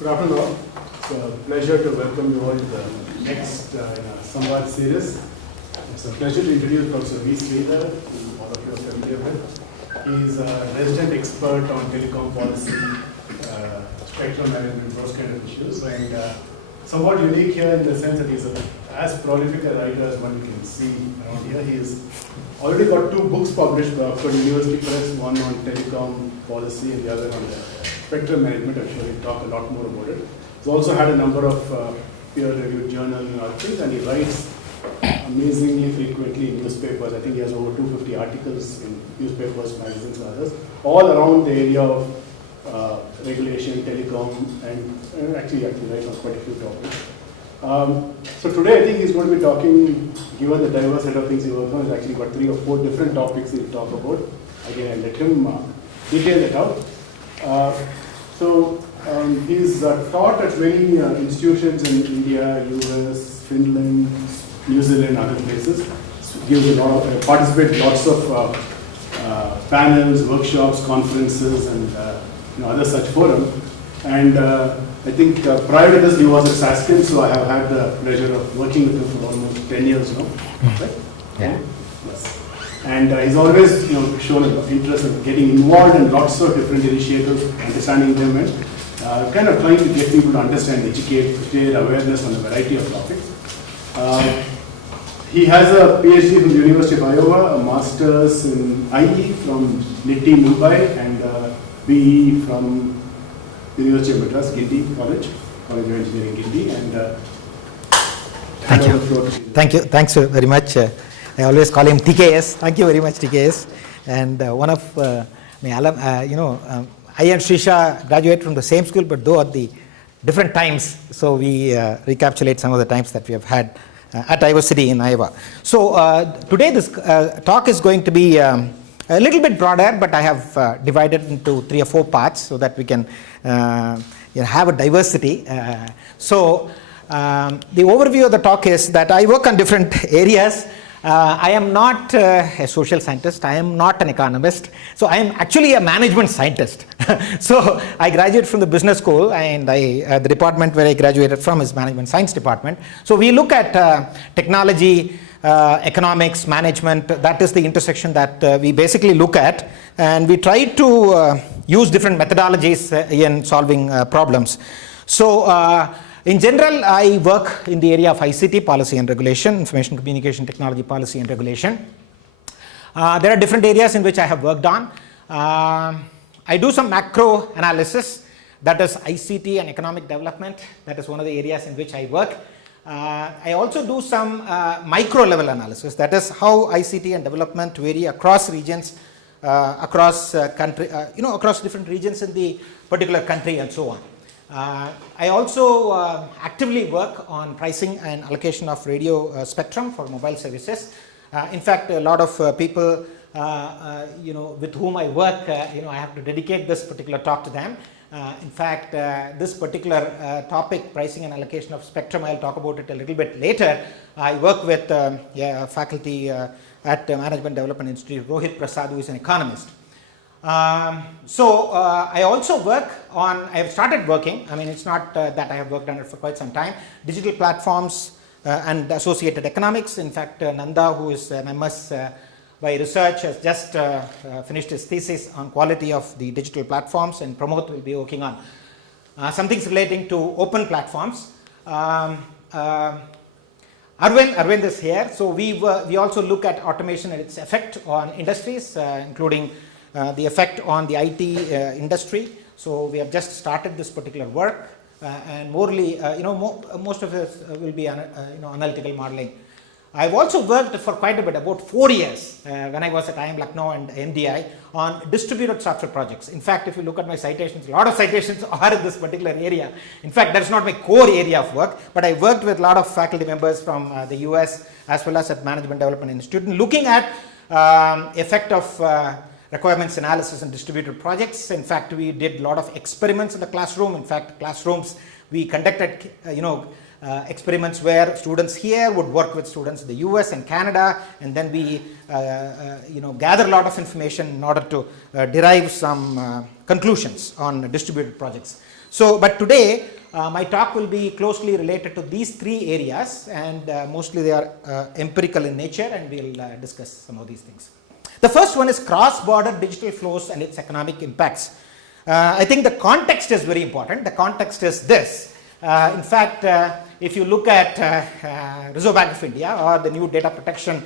Good afternoon all. It's a pleasure to welcome you all to the next Samvaad series. It's a pleasure to introduce Professor V. Sridhar, who all of you are familiar with. He is a resident expert on telecom policy, spectrum management, those kind of issues, and somewhat unique here in the sense that he's as prolific a writer as one can see around here. He has already got 2 books published for University Press, one on telecom policy and the other on spectrum management. I'm sure he'll talk a lot more about it. He's also had a number of peer-reviewed journal articles, and he writes amazingly frequently in newspapers. I think he has over 250 articles in newspapers, magazines, and others, all around the area of regulation, telecom, and actually writes on quite a few topics. So today I think he's going to be talking, given the diverse set of things he works on, he's actually got 3 or 4 different topics he'll talk about. Again, I'll let him detail it out. He's taught at many institutions in India, US, Finland, New Zealand, other places. Gives a lot of, participates in lots of panels, workshops, conferences, and other such forums. And I think prior to this he was at Sasken, so I have had the pleasure of working with him for almost 10 years now. Right? Yeah. Yes. And he's always shown an interest in getting involved in lots of different initiatives, understanding them, and kind of trying to get people to understand, educate, create awareness on a variety of topics. He has a PhD from the University of Iowa, a master's in IT from NIT Mumbai, and BE from the University of Madras, Guindy College of Engineering, Guindy. And Thank you. Thanks very much. I always call him TKS. Thank you very much, TKS. And one of my alum, I and Srisha graduated from the same school, but though at the different times. So we recapitulate some of the times that we have had at IIIT in Iowa. So today this talk is going to be a little bit broader, but I have divided into 3 or 4 parts so that we can have a diversity. So the overview of the talk is that I work on different areas. I am not a social scientist, I am not an economist, so I am actually a management scientist. So I graduated from the business school, and the department where I graduated from is management science department. So we look at technology, economics, management. That is the intersection that we basically look at, and we try to use different methodologies in solving problems. So in general, I work in the area of ICT policy and regulation, information communication technology policy and regulation. There are different areas in which I have worked on. I do some macro analysis, that is ICT and economic development. That is one of the areas in which I work. I also do some micro level analysis, that is how ICT and development vary across regions, across country, across different regions in the particular country, and so on. I also actively work on pricing and allocation of radio spectrum for mobile services. In fact, a lot of people with whom I work, I have to dedicate this particular talk to them. In fact, this particular topic, pricing and allocation of spectrum, I'll talk about it a little bit later. I work with faculty at Management Development Institute, Rohit Prasad, who is an economist. I also work on, I have started working, it's not that I have worked on it for quite some time, digital platforms and associated economics. In fact, Nanda, who is an MS by research, has just finished his thesis on quality of the digital platforms, and Pramod will be working on some things relating to open platforms. Arvind is here. So we also look at automation and its effect on industries, including the effect on the IT industry. So we have just started this particular work, and morely, most of it will be analytical modeling. I've also worked for quite a bit, about 4 years, when I was at IIM Lucknow and MDI, on distributed software projects. In fact, if you look at my citations, a lot of citations are in this particular area. In fact, that's not my core area of work, but I worked with a lot of faculty members from the US as well as at Management Development Institute, looking at effect of requirements analysis and distributed projects. In fact, we did a lot of experiments in the classroom. In fact, classrooms, we conducted, experiments where students here would work with students in the US and Canada, and then we gather a lot of information in order to derive some conclusions on distributed projects. So, but today my talk will be closely related to these three areas, and mostly they are empirical in nature, and we will discuss some of these things. The first one is cross-border digital flows and its economic impacts. I think the context is very important. The context is this. In fact, if you look at Reserve Bank of India or the new data protection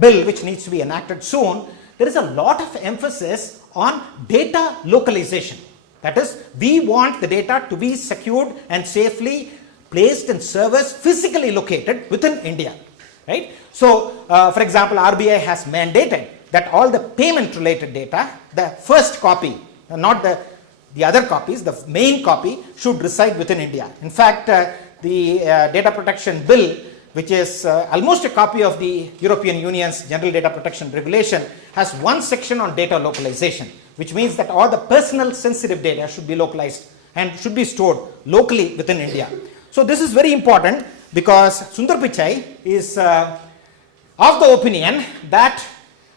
bill which needs to be enacted soon, there is a lot of emphasis on data localization. That is, we want the data to be secured and safely placed in servers physically located within India. Right? So, for example, RBI has mandated that all the payment related data, the first copy, not the other copies, the main copy should reside within India. In fact, the data protection bill, which is almost a copy of the European Union's General Data Protection Regulation, has one section on data localization, which means that all the personal sensitive data should be localized and should be stored locally within India. So this is very important because Sundar Pichai is of the opinion that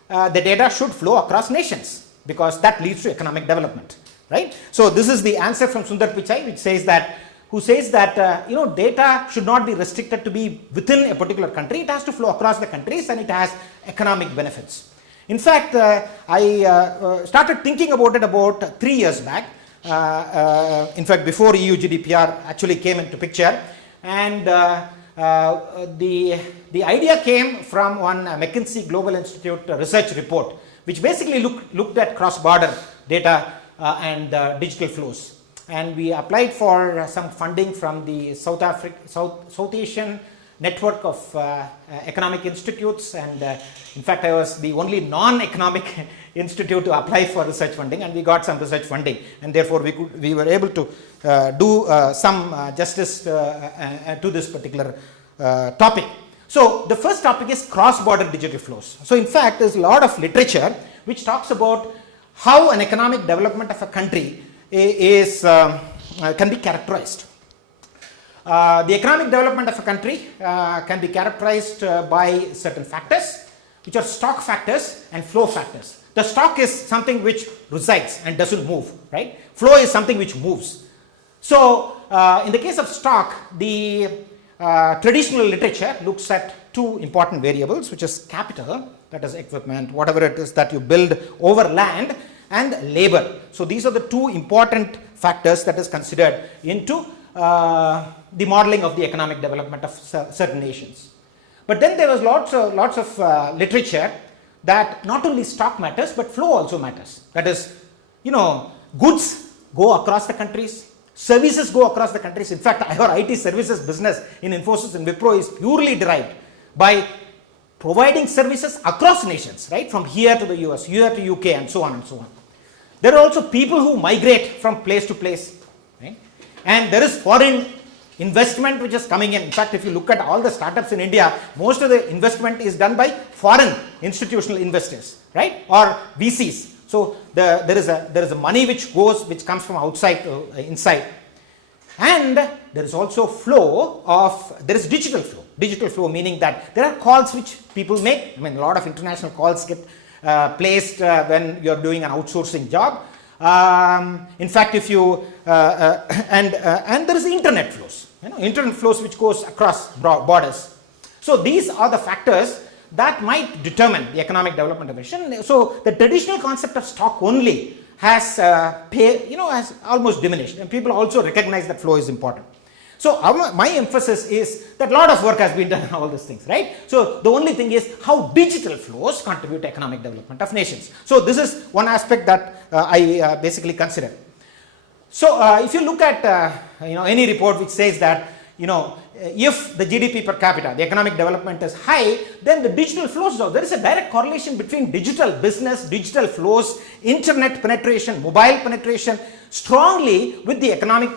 the data should flow across nations because that leads to economic development, right? So this is the answer from Sundar Pichai, which says that, data should not be restricted to be within a particular country. It has to flow across the countries and it has economic benefits. In fact, I started thinking about it about 3 years back. In fact, before EU GDPR actually came into picture, and the idea came from one McKinsey Global Institute research report, which basically looked at cross-border data and digital flows. And we applied for some funding from the South Asian network of economic institutes, and in fact I was the only non-economic institute to apply for research funding, and we got some research funding, and therefore we were able to do some justice to this particular topic. So the first topic is cross-border digital flows. So in fact there's a lot of literature which talks about how an economic development of a country is can be characterized. The economic development of a country can be characterized by certain factors, which are stock factors and flow factors. The stock is something which resides and doesn't move, right? Flow is something which moves. So in the case of stock, the traditional literature looks at two important variables, which is capital, that is equipment, whatever it is that you build over land, and labor. So these are the two important factors that is considered into the modeling of the economic development of certain nations. But then there was lots of literature that not only stock matters but flow also matters. That is, goods go across the countries, services go across the countries. In fact, our IT services business in Infosys and Wipro is purely derived by providing services across nations, right? From here to the US, here to UK, and so on and so on. There are also people who migrate from place to place, right? And there is foreign investment which is coming in. In fact, if you look at all the startups in India, most of the investment is done by foreign institutional investors, right? Or VCs. So there is a money which comes from outside to inside. And there is also there is digital flow. Digital flow meaning that there are calls which people make. I mean, a lot of international calls get placed when you are doing an outsourcing job. In fact, if you and there is internet flows, internet flows which goes across borders. So these are the factors that might determine the economic development of a nation. So the traditional concept of stock only has has almost diminished, and people also recognize that flow is important. So my emphasis is that a lot of work has been done on all these things, right? So the only thing is how digital flows contribute to economic development of nations. So this is one aspect that I basically consider. So if you look at any report which says that if the GDP per capita, the economic development is high, then the digital flows out. There is a direct correlation between digital business, digital flows, internet penetration, mobile penetration, strongly with the economic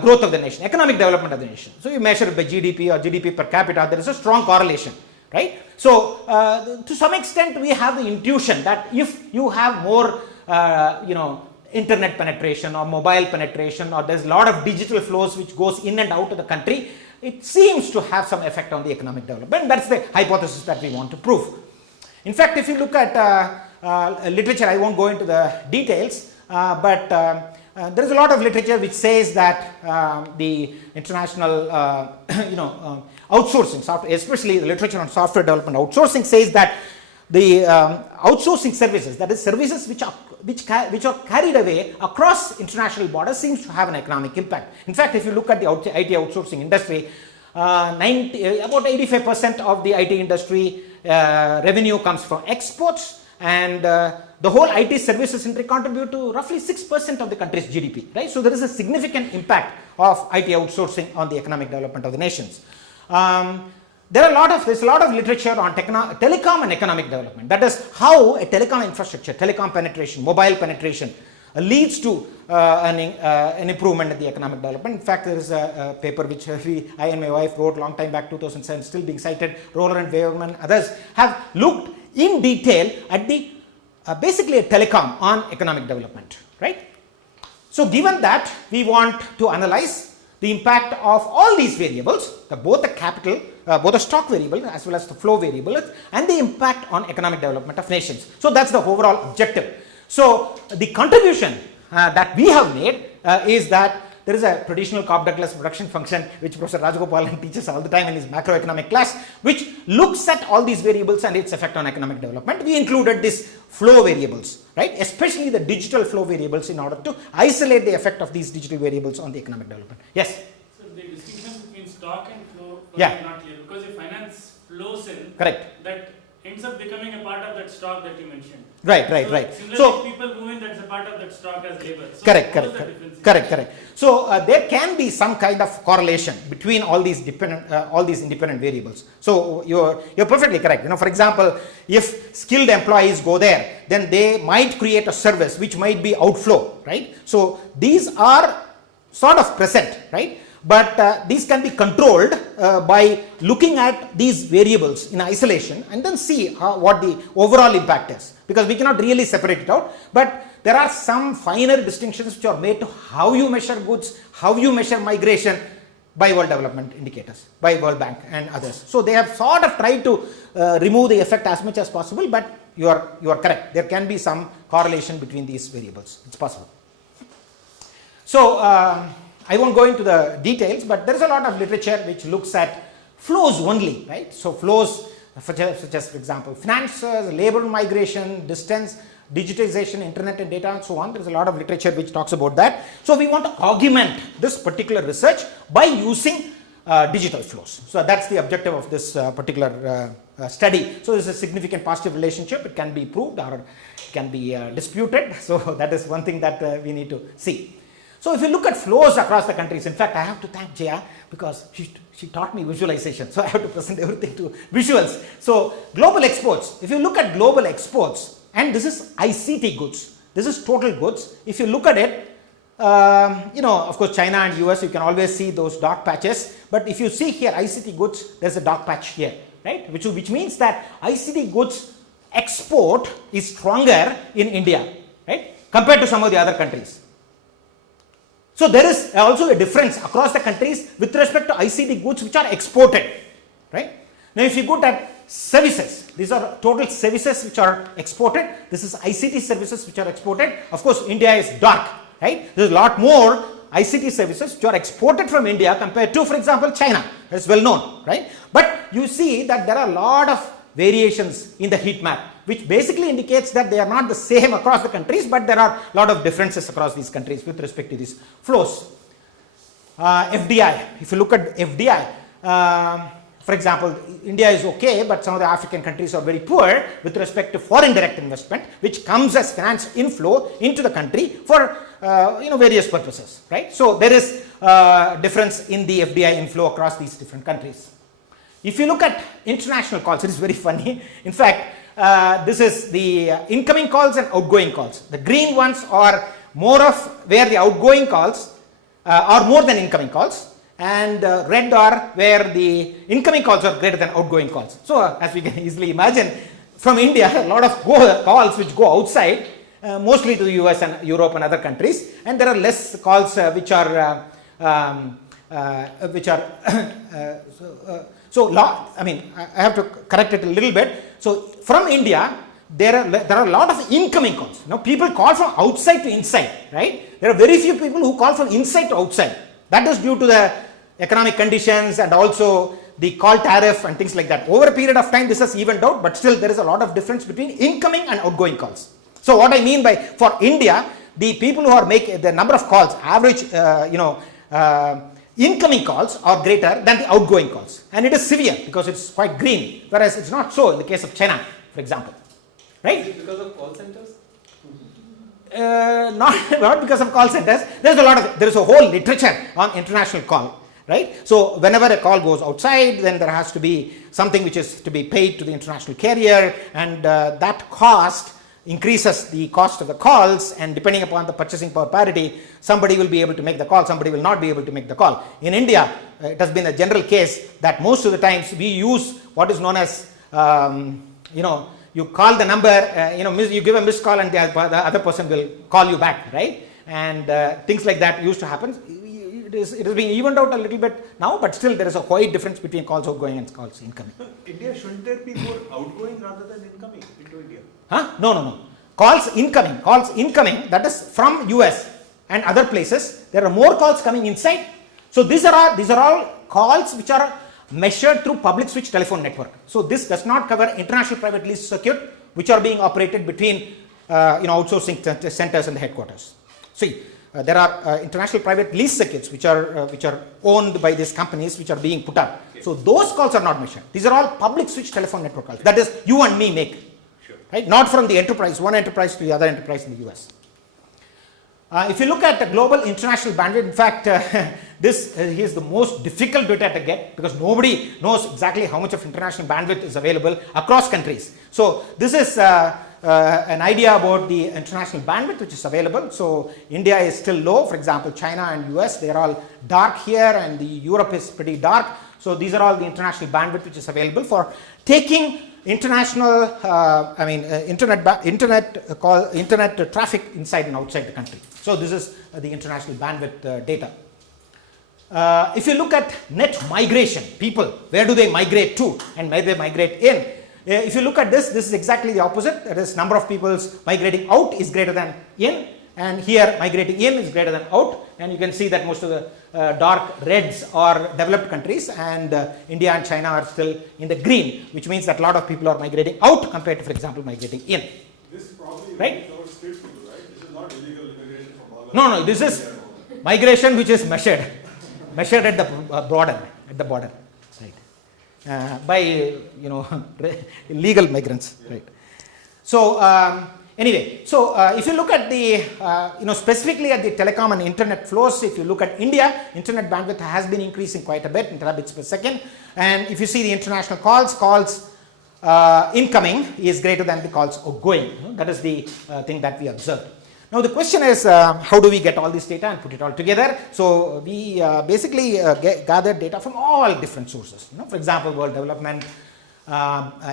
growth of the nation, economic development of the nation. So you measure it by GDP or GDP per capita, there is a strong correlation, right? So to some extent we have the intuition that if you have more internet penetration or mobile penetration, or there's a lot of digital flows which goes in and out of the country, it seems to have some effect on the economic development. That's the hypothesis that we want to prove. In fact, if you look at literature, I won't go into the details, but there is a lot of literature which says that the international outsourcing software, especially the literature on software development outsourcing, says that the outsourcing services, that is services which are carried away across international borders, seems to have an economic impact. In fact, if you look at the IT outsourcing industry, about 85% of the IT industry revenue comes from exports, and the whole IT services industry contribute to roughly 6% of the country's GDP, right? So there is a significant impact of IT outsourcing on the economic development of the nations. There's a lot of literature on telecom and economic development. That is how a telecom infrastructure, telecom penetration, mobile penetration leads to an improvement in the economic development. In fact, there is a paper which I and my wife wrote long time back, 2007, still being cited. Roller and Waverman, others have looked in detail at the basically a telecom on economic development, right? So given that, we want to analyze the impact of all these variables, both the capital, both the stock variable as well as the flow variable, and the impact on economic development of nations. So that's the overall objective. So the contribution that we have made is that there is a traditional Cobb-Douglas production function which Professor Rajagopalan teaches all the time in his macroeconomic class, which looks at all these variables and its effect on economic development. We included these flow variables, right, especially the digital flow variables, in order to isolate the effect of these digital variables on the economic development. Yes? So the distinction between stock and flow is Yeah. not clear, because if finance flows in, Correct. that ends up becoming a part of that stock that you mentioned. Right. Similarly, So people move in, that's a part of that stock as labor. So correct. what is the difference? Correct. So there can be some kind of correlation between all these independent variables. So you're perfectly correct. For example, if skilled employees go there, then they might create a service which might be outflow, right? So these are sort of present, right? But these can be controlled by looking at these variables in isolation and then see what the overall impact is, because we cannot really separate it out. But there are some finer distinctions which are made to how you measure goods, how you measure migration by World Development Indicators, by World Bank and others. So they have sort of tried to remove the effect as much as possible, but you are correct. There can be some correlation between these variables. It's possible. So I won't go into the details, but there is a lot of literature which looks at flows only, right? So flows such as, for example, finances, labor migration, distance, digitization, internet and data, and so on. There is a lot of literature which talks about that. So we want to augment this particular research by using digital flows. So that's the objective of this particular study. So there is a significant positive relationship. It can be proved or it can be disputed. So that is one thing that we need to see. So if you look at flows across the countries, in fact, I have to thank Jaya because she taught me visualization. So I have to present everything to visuals. So global exports, if you look at global exports, and this is ICT goods, this is total goods. If you look at it, of course, China and US, you can always see those dark patches. But if you see here ICT goods, there's a dark patch here, right? Which means that ICT goods export is stronger in India, right? Compared to some of the other countries. So there is also a difference across the countries with respect to ICT goods which are exported, right? Now if you go at services, these are total services which are exported. This is ICT services which are exported. Of course, India is dark, right? There is a lot more ICT services which are exported from India compared to, for example, China. That's well known, right? But you see that there are a lot of variations in the heat map, which basically indicates that they are not the same across the countries, but there are a lot of differences across these countries with respect to these flows. FDI, if you look at FDI, for example, India is okay, but some of the African countries are very poor with respect to foreign direct investment, which comes as finance inflow into the country for various purposes, right? So there is difference in the FDI inflow across these different countries. If you look at international calls, it is very funny. In fact, this is the incoming calls and outgoing calls. The green ones are more of where the outgoing calls are more than incoming calls, and red are where the incoming calls are greater than outgoing calls. So as we can easily imagine, from India, a lot of calls which go outside, mostly to the US and Europe and other countries, and there are less calls which are I have to correct it a little bit. So from India, there are a lot of incoming calls. People call from outside to inside, right? There are very few people who call from inside to outside. That is due to the economic conditions and also the call tariff and things like that. Over a period of time, this has evened out, but still there is a lot of difference between incoming and outgoing calls. So what I mean by, for India, the people who are making the number of calls, average, incoming calls are greater than the outgoing calls. And it is severe because it's quite green, whereas it's not so in the case of China, for example. Right? Is it because of call centers? Not because of call centers. There is a whole literature on international call, right? So whenever a call goes outside, then there has to be something which is to be paid to the international carrier, and that cost increases the cost of the calls, and depending upon the purchasing power parity, somebody will be able to make the call, somebody will not be able to make the call. In India, it has been a general case that most of the times we use what is known as, you call the number, you give a missed call and the other person will call you back, right? And things like that used to happen. It is being evened out a little bit now, but still there is a wide difference between calls outgoing and calls incoming. India, shouldn't there be more outgoing rather than incoming into India? No. Calls incoming, that is from US and other places. There are more calls coming inside. So these are all calls which are measured through public switch telephone network. So this does not cover international private lease circuit, which are being operated between outsourcing centers and the headquarters. See, there are international private lease circuits which are owned by these companies which are being put up. Okay. So those calls are not measured. These are all public switch telephone network calls. That is you and me make. Sure. Right? Not from the enterprise, one enterprise to the other enterprise in the US. If you look at the global international bandwidth, in fact, this is the most difficult data to get because nobody knows exactly how much of international bandwidth is available across countries. So this is an idea about the international bandwidth which is available. So India is still low. For example, China and US, they are all dark here, and the Europe is pretty dark. So these are all the international bandwidth which is available for taking international, internet traffic inside and outside the country. So this is the international bandwidth data. If you look at net migration, people, where do they migrate to and where they migrate in? If you look at this is exactly the opposite. That is, number of people migrating out is greater than in, and here migrating in is greater than out. And you can see that most of the dark reds are developed countries, and India and China are still in the green, which means that a lot of people are migrating out compared to, for example, migrating in. This probably right? covers street people, right? This is not illegal immigration from all. No, this is migration which is measured at the border, right? By legal migrants, right? So anyway, so if you look at the specifically at the telecom and internet flows, if you look at India, internet bandwidth has been increasing quite a bit in terabits per second, and if you see the international calls incoming is greater than the calls outgoing. That is the thing that we observed. Now the question is, how do we get all this data and put it all together? So we basically gathered data from all different sources. For example, World Development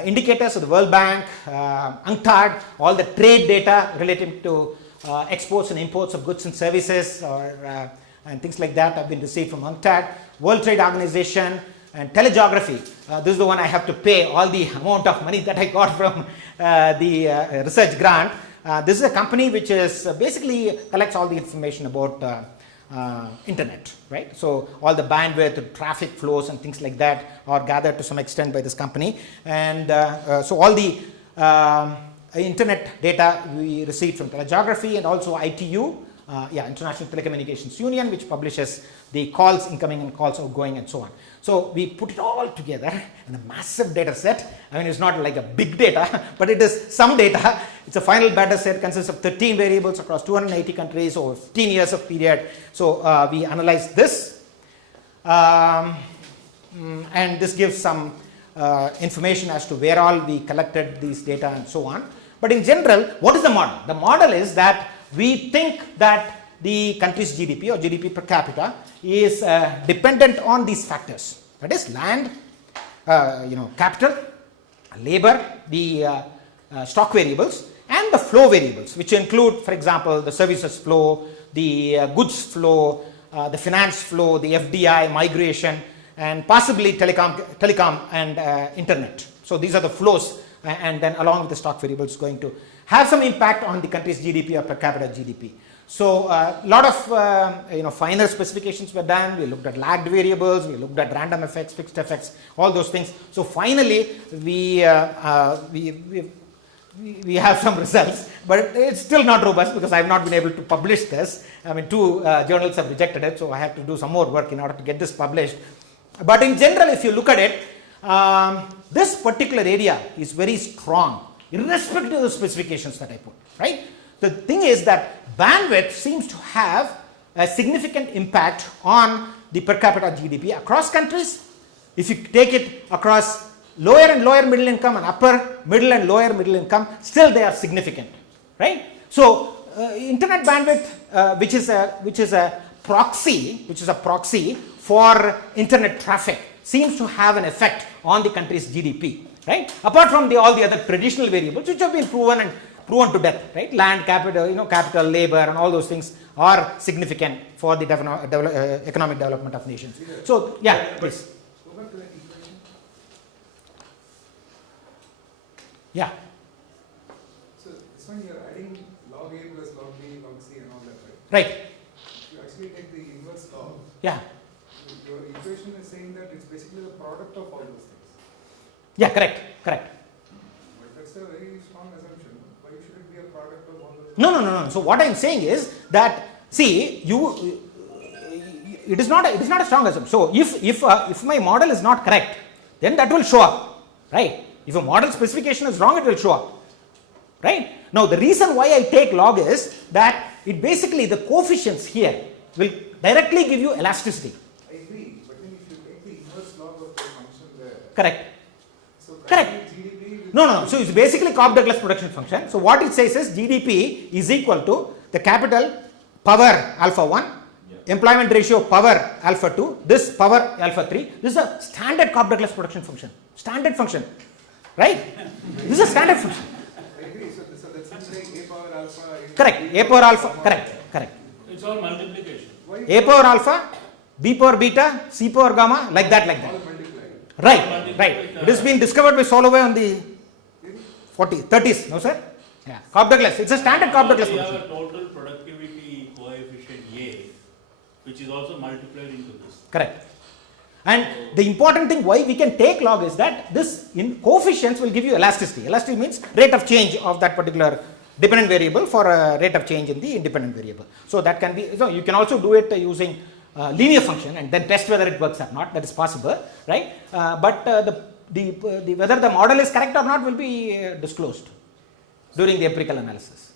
indicators of the World Bank, UNCTAD, all the trade data related to exports and imports of goods and services, and things like that have been received from UNCTAD, World Trade Organization, and telegeography. This is the one I have to pay all the amount of money that I got from the research grant. This is a company which is basically collects all the information about internet, right? So all the bandwidth, traffic flows and things like that are gathered to some extent by this company, and so all the internet data we received from telegeography, and also ITU, International Telecommunications Union, which publishes the calls incoming and calls outgoing and so on. So we put it all together in a massive data set. I mean, it's not like a big data, but it is some data. It's a final data set, consists of 13 variables across 280 countries over 15 years of period. So we analyzed this, and this gives some information as to where all we collected these data and so on. But in general, what is the model? The model is that we think that the country's GDP or GDP per capita is dependent on these factors. That is land, capital, labor, the stock variables, and the flow variables, which include, for example, the services flow, the goods flow, the finance flow, the FDI, migration, and possibly telecom and internet. So these are the flows and then along with the stock variables going to have some impact on the country's GDP or per capita GDP. So a lot of finer specifications were done. We looked at lagged variables, we looked at random effects, fixed effects, all those things. So finally we have some results, but it's still not robust because I have not been able to publish this. I mean, 2 journals have rejected it, so I have to do some more work in order to get this published. But in general, if you look at it, this particular area is very strong, irrespective of the specifications that I put, right? The thing is that bandwidth seems to have a significant impact on the per capita GDP across countries. If you take it across lower and lower middle income and upper middle and lower middle income, still they are significant, right? So internet bandwidth, which is a proxy for internet traffic, seems to have an effect on the country's GDP, right? Apart from all the other traditional variables which have been proven to death, right? Land, capital, labor, and all those things are significant for the economic development of nations. So yeah, please. Go back to that equation. Yeah. So this one you're adding log A plus log B, log C and all that, Right. If you actually take the inverse log, Yeah. your equation is saying that it's basically the product of all those things. Yeah, correct. But that's a very strong assumption. Why should it be a product of all those? No. So what I'm saying is that, see, it is not a strong assumption. So if my model is not correct, then that will show up, right? If a model specification is wrong, it will show up, right? Now the reason why I take log is that it basically, the coefficients here will directly give you elasticity. I agree, but then if you take the inverse log of the function there. Correct. So Correct. GDP. No. So it's basically Cobb-Douglas production function. So what it says is GDP is equal to the capital power alpha 1, employment ratio power alpha 2, this power alpha 3. This is a standard Cobb-Douglas production function. Standard function. Right? This is a standard function. I agree. So that's something like A power alpha. Correct. A power alpha. Correct. It's all multiplication. A power alpha, B power beta, C power gamma, like that. All multiplied. Right. It has been discovered by Soloway on the 30s. No, sir? Yeah. Cobb-Douglas. It's a standard Cobb-Douglas We have function. a total productivity coefficient A, which is also multiplied into this. Correct. And the important thing why we can take log is that this in coefficients will give you elasticity. Elasticity means rate of change of that particular dependent variable for a rate of change in the independent variable. So that can be, you can also do it using linear function and then test whether it works or not. That is possible, right? But whether the model is correct or not will be disclosed during the empirical analysis,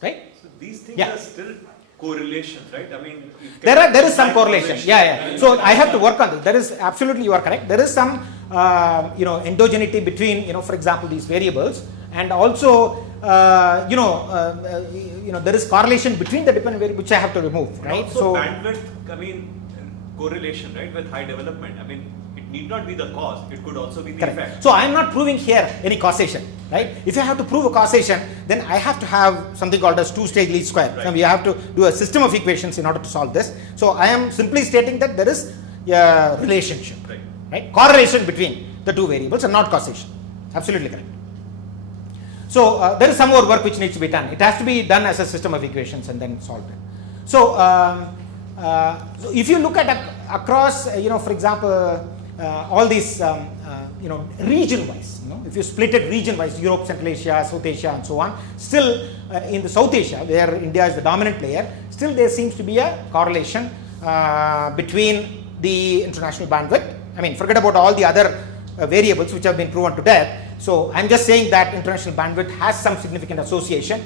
right? So these things Yeah. are still correlations, right? I mean, there is some correlation. Yeah. So I have to work on this. There is absolutely, you are correct. There is some endogeneity between, for example, these variables, and also there is correlation between the dependent variable which I have to remove, right? Also So bandwidth, correlation, right, with high development. I mean, it need not be the cause. It could also be the correct. effect. So I am not proving here any causation, right? If I have to prove a causation, then I have to have something called as two-stage least square. Right. So we have to do a system of equations in order to solve this. So I am simply stating that there is a relationship, right? Correlation between the two variables and not causation. Absolutely correct. So there is some more work which needs to be done. It has to be done as a system of equations and then solved. So, so if you look at across, for example, all these, region-wise, if you split it region-wise, Europe, Central Asia, South Asia, and so on, still in the South Asia, where India is the dominant player, still there seems to be a correlation between the international bandwidth. I mean, forget about all the other variables which have been proven to death. So I'm just saying that international bandwidth has some significant association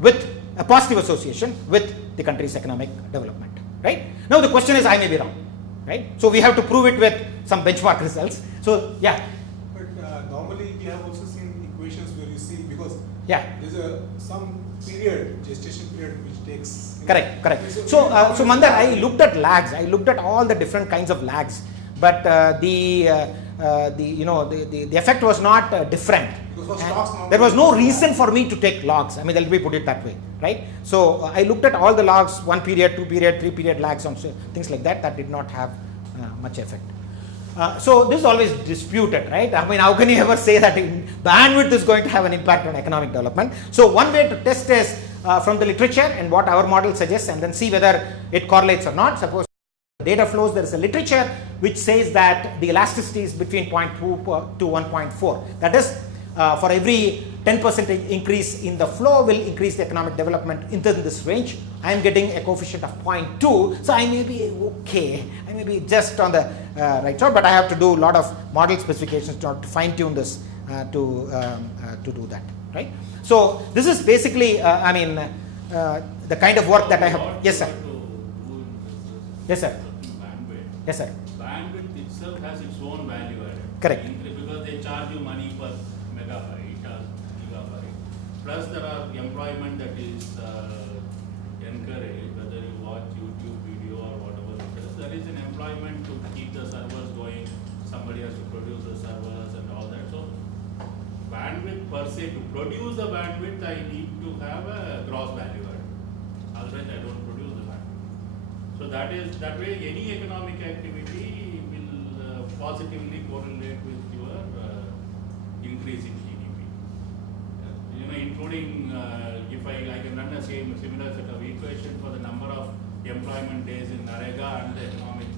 with a positive association with the country's economic development, right? Now the question is, I may be wrong, right? So we have to prove it with some benchmark results. So yeah. But normally we have also seen equations where you see, because Yeah. there's some period, gestation period, which takes. Correct. So Mandar, I looked at lags. I looked at all the different kinds of lags, but the effect was not different. There was no reason for me to take logs. I mean, let me put it that way, right? So I looked at all the logs, 1 period, 2 period, 3 period lags on things like that. That did not have much effect. So this is always disputed, right? I mean, how can you ever say that bandwidth is going to have an impact on economic development? So one way to test is from the literature and what our model suggests, and then see whether it correlates or not. Suppose data flows, there is a literature which says that the elasticity is between 0.2 to 1.4. That is, for every 10% increase in the flow will increase the economic development into this range. I am getting a coefficient of 0.2, so I may be okay. I may be just on the right side, but I have to do a lot of model specifications to fine tune this to do that, right? So this is basically, I mean, the kind of work that I have. Yes, sir. Yes, sir. Bandwidth. Yes, sir. Bandwidth itself has its own value added. Correct. Because they charge you money per megabyte or gigabyte. Plus there are employment that is encouraged, whether you watch YouTube video or whatever it is. There is an employment to keep the servers going. Somebody has to produce the servers and all that. So bandwidth per se, to produce the bandwidth, I need to have a gross value added. Otherwise, I don't produce the bandwidth. So that way, any economic activity will positively correlate with your increase in GDP. You know, including if I can run a similar set of equation for the number of employment days in Narega and the economic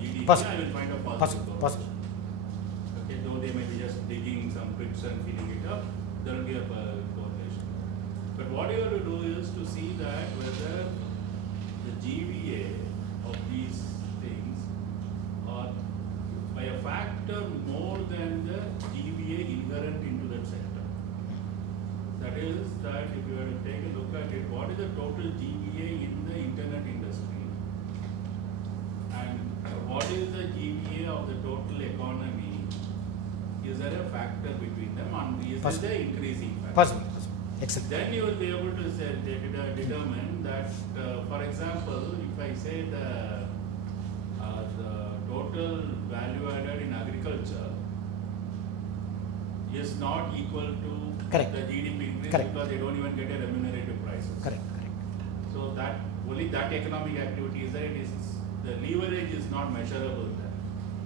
GDP, I will find a positive correlation. Okay, though they may be just digging some pits and filling it up, there will be a correlation. But what you have to do is to see that whether the GVA of these things are by a factor more than the GVA inherent into that sector. That is that if you were to take a look at it, what is the total GVA in the internet industry and what is the GVA of the total economy? Is there a factor between them and is there the increasing factor? Possible. Excellent. Then you will be able to say, determine that, for example, if I say the total value added in agriculture is not equal to Correct. the GDP increase Correct. because they don't even get a remunerative prices. Correct. So that only that economic activity is there. It is the leverage is not measurable there.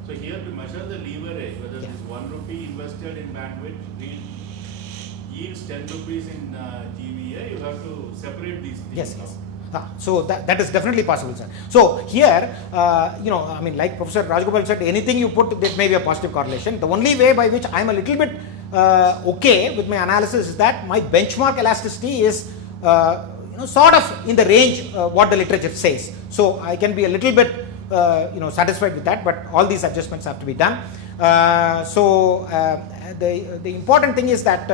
So here to measure the leverage, whether it is 1 rupee invested in bandwidth will yields 10 rupees in GVA, you have to separate these things. Yes, yes. So that is definitely possible, sir. So here, you know, I mean, like Professor Rajgopal said, anything you put, that may be a positive correlation. The only way by which I am a little bit okay with my analysis is that my benchmark elasticity is, you know, sort of in the range what the literature says. So I can be a little bit, you know, satisfied with that. But all these adjustments have to be done. The important thing is that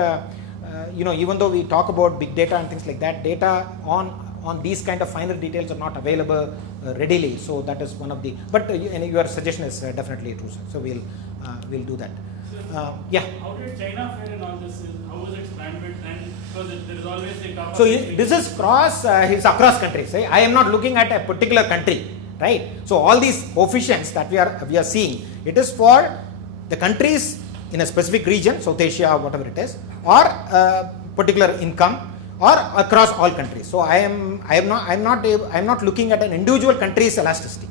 you know, even though we talk about big data and things like that, data on these kind of finer details are not available readily. So that is one of the. But your suggestion is definitely true, sir. So we'll do that. Yeah. How did China fare in all this? How was its bandwidth? And because there is always a So this is it's across countries. Right? I am not looking at a particular country, right? So all these coefficients that we are seeing, it is for the countries in a specific region, South Asia, whatever it is, or particular income, or across all countries. So I'm not looking at an individual country's elasticity.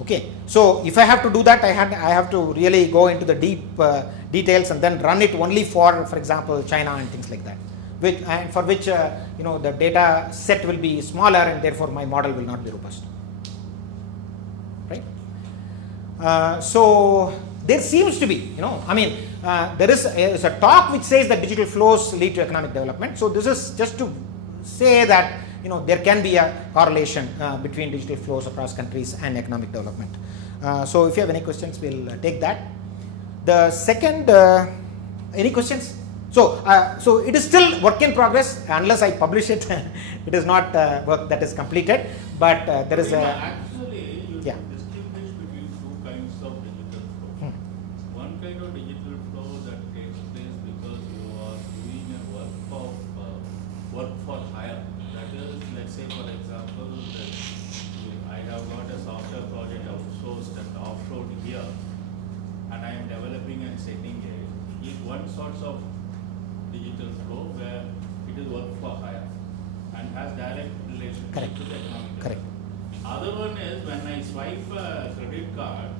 Okay. So if I have to do that, I have to really go into the deep details and then run it only for example, China and things like that, and for which you know, the data set will be smaller and therefore my model will not be robust. Right. So there seems to be, you know, I mean, there is a talk which says that digital flows lead to economic development. So this is just to say that, you know, there can be a correlation between digital flows across countries and economic development. So if you have any questions, we'll take that. The second, any questions? So it is still work in progress. Unless I publish it, it is not work that is completed. But there is a. Actually, you distinguish between two kinds of digital flow. One kind of digital flow that takes place because you are doing a work for hire. That is, let's say for example, that I have got a software project outsourced and offshored here, and I am developing and sending it. Is one sort of digital flow where it is work for hire and has direct relationship to the economic. Correct. Other one is when I swipe a credit card,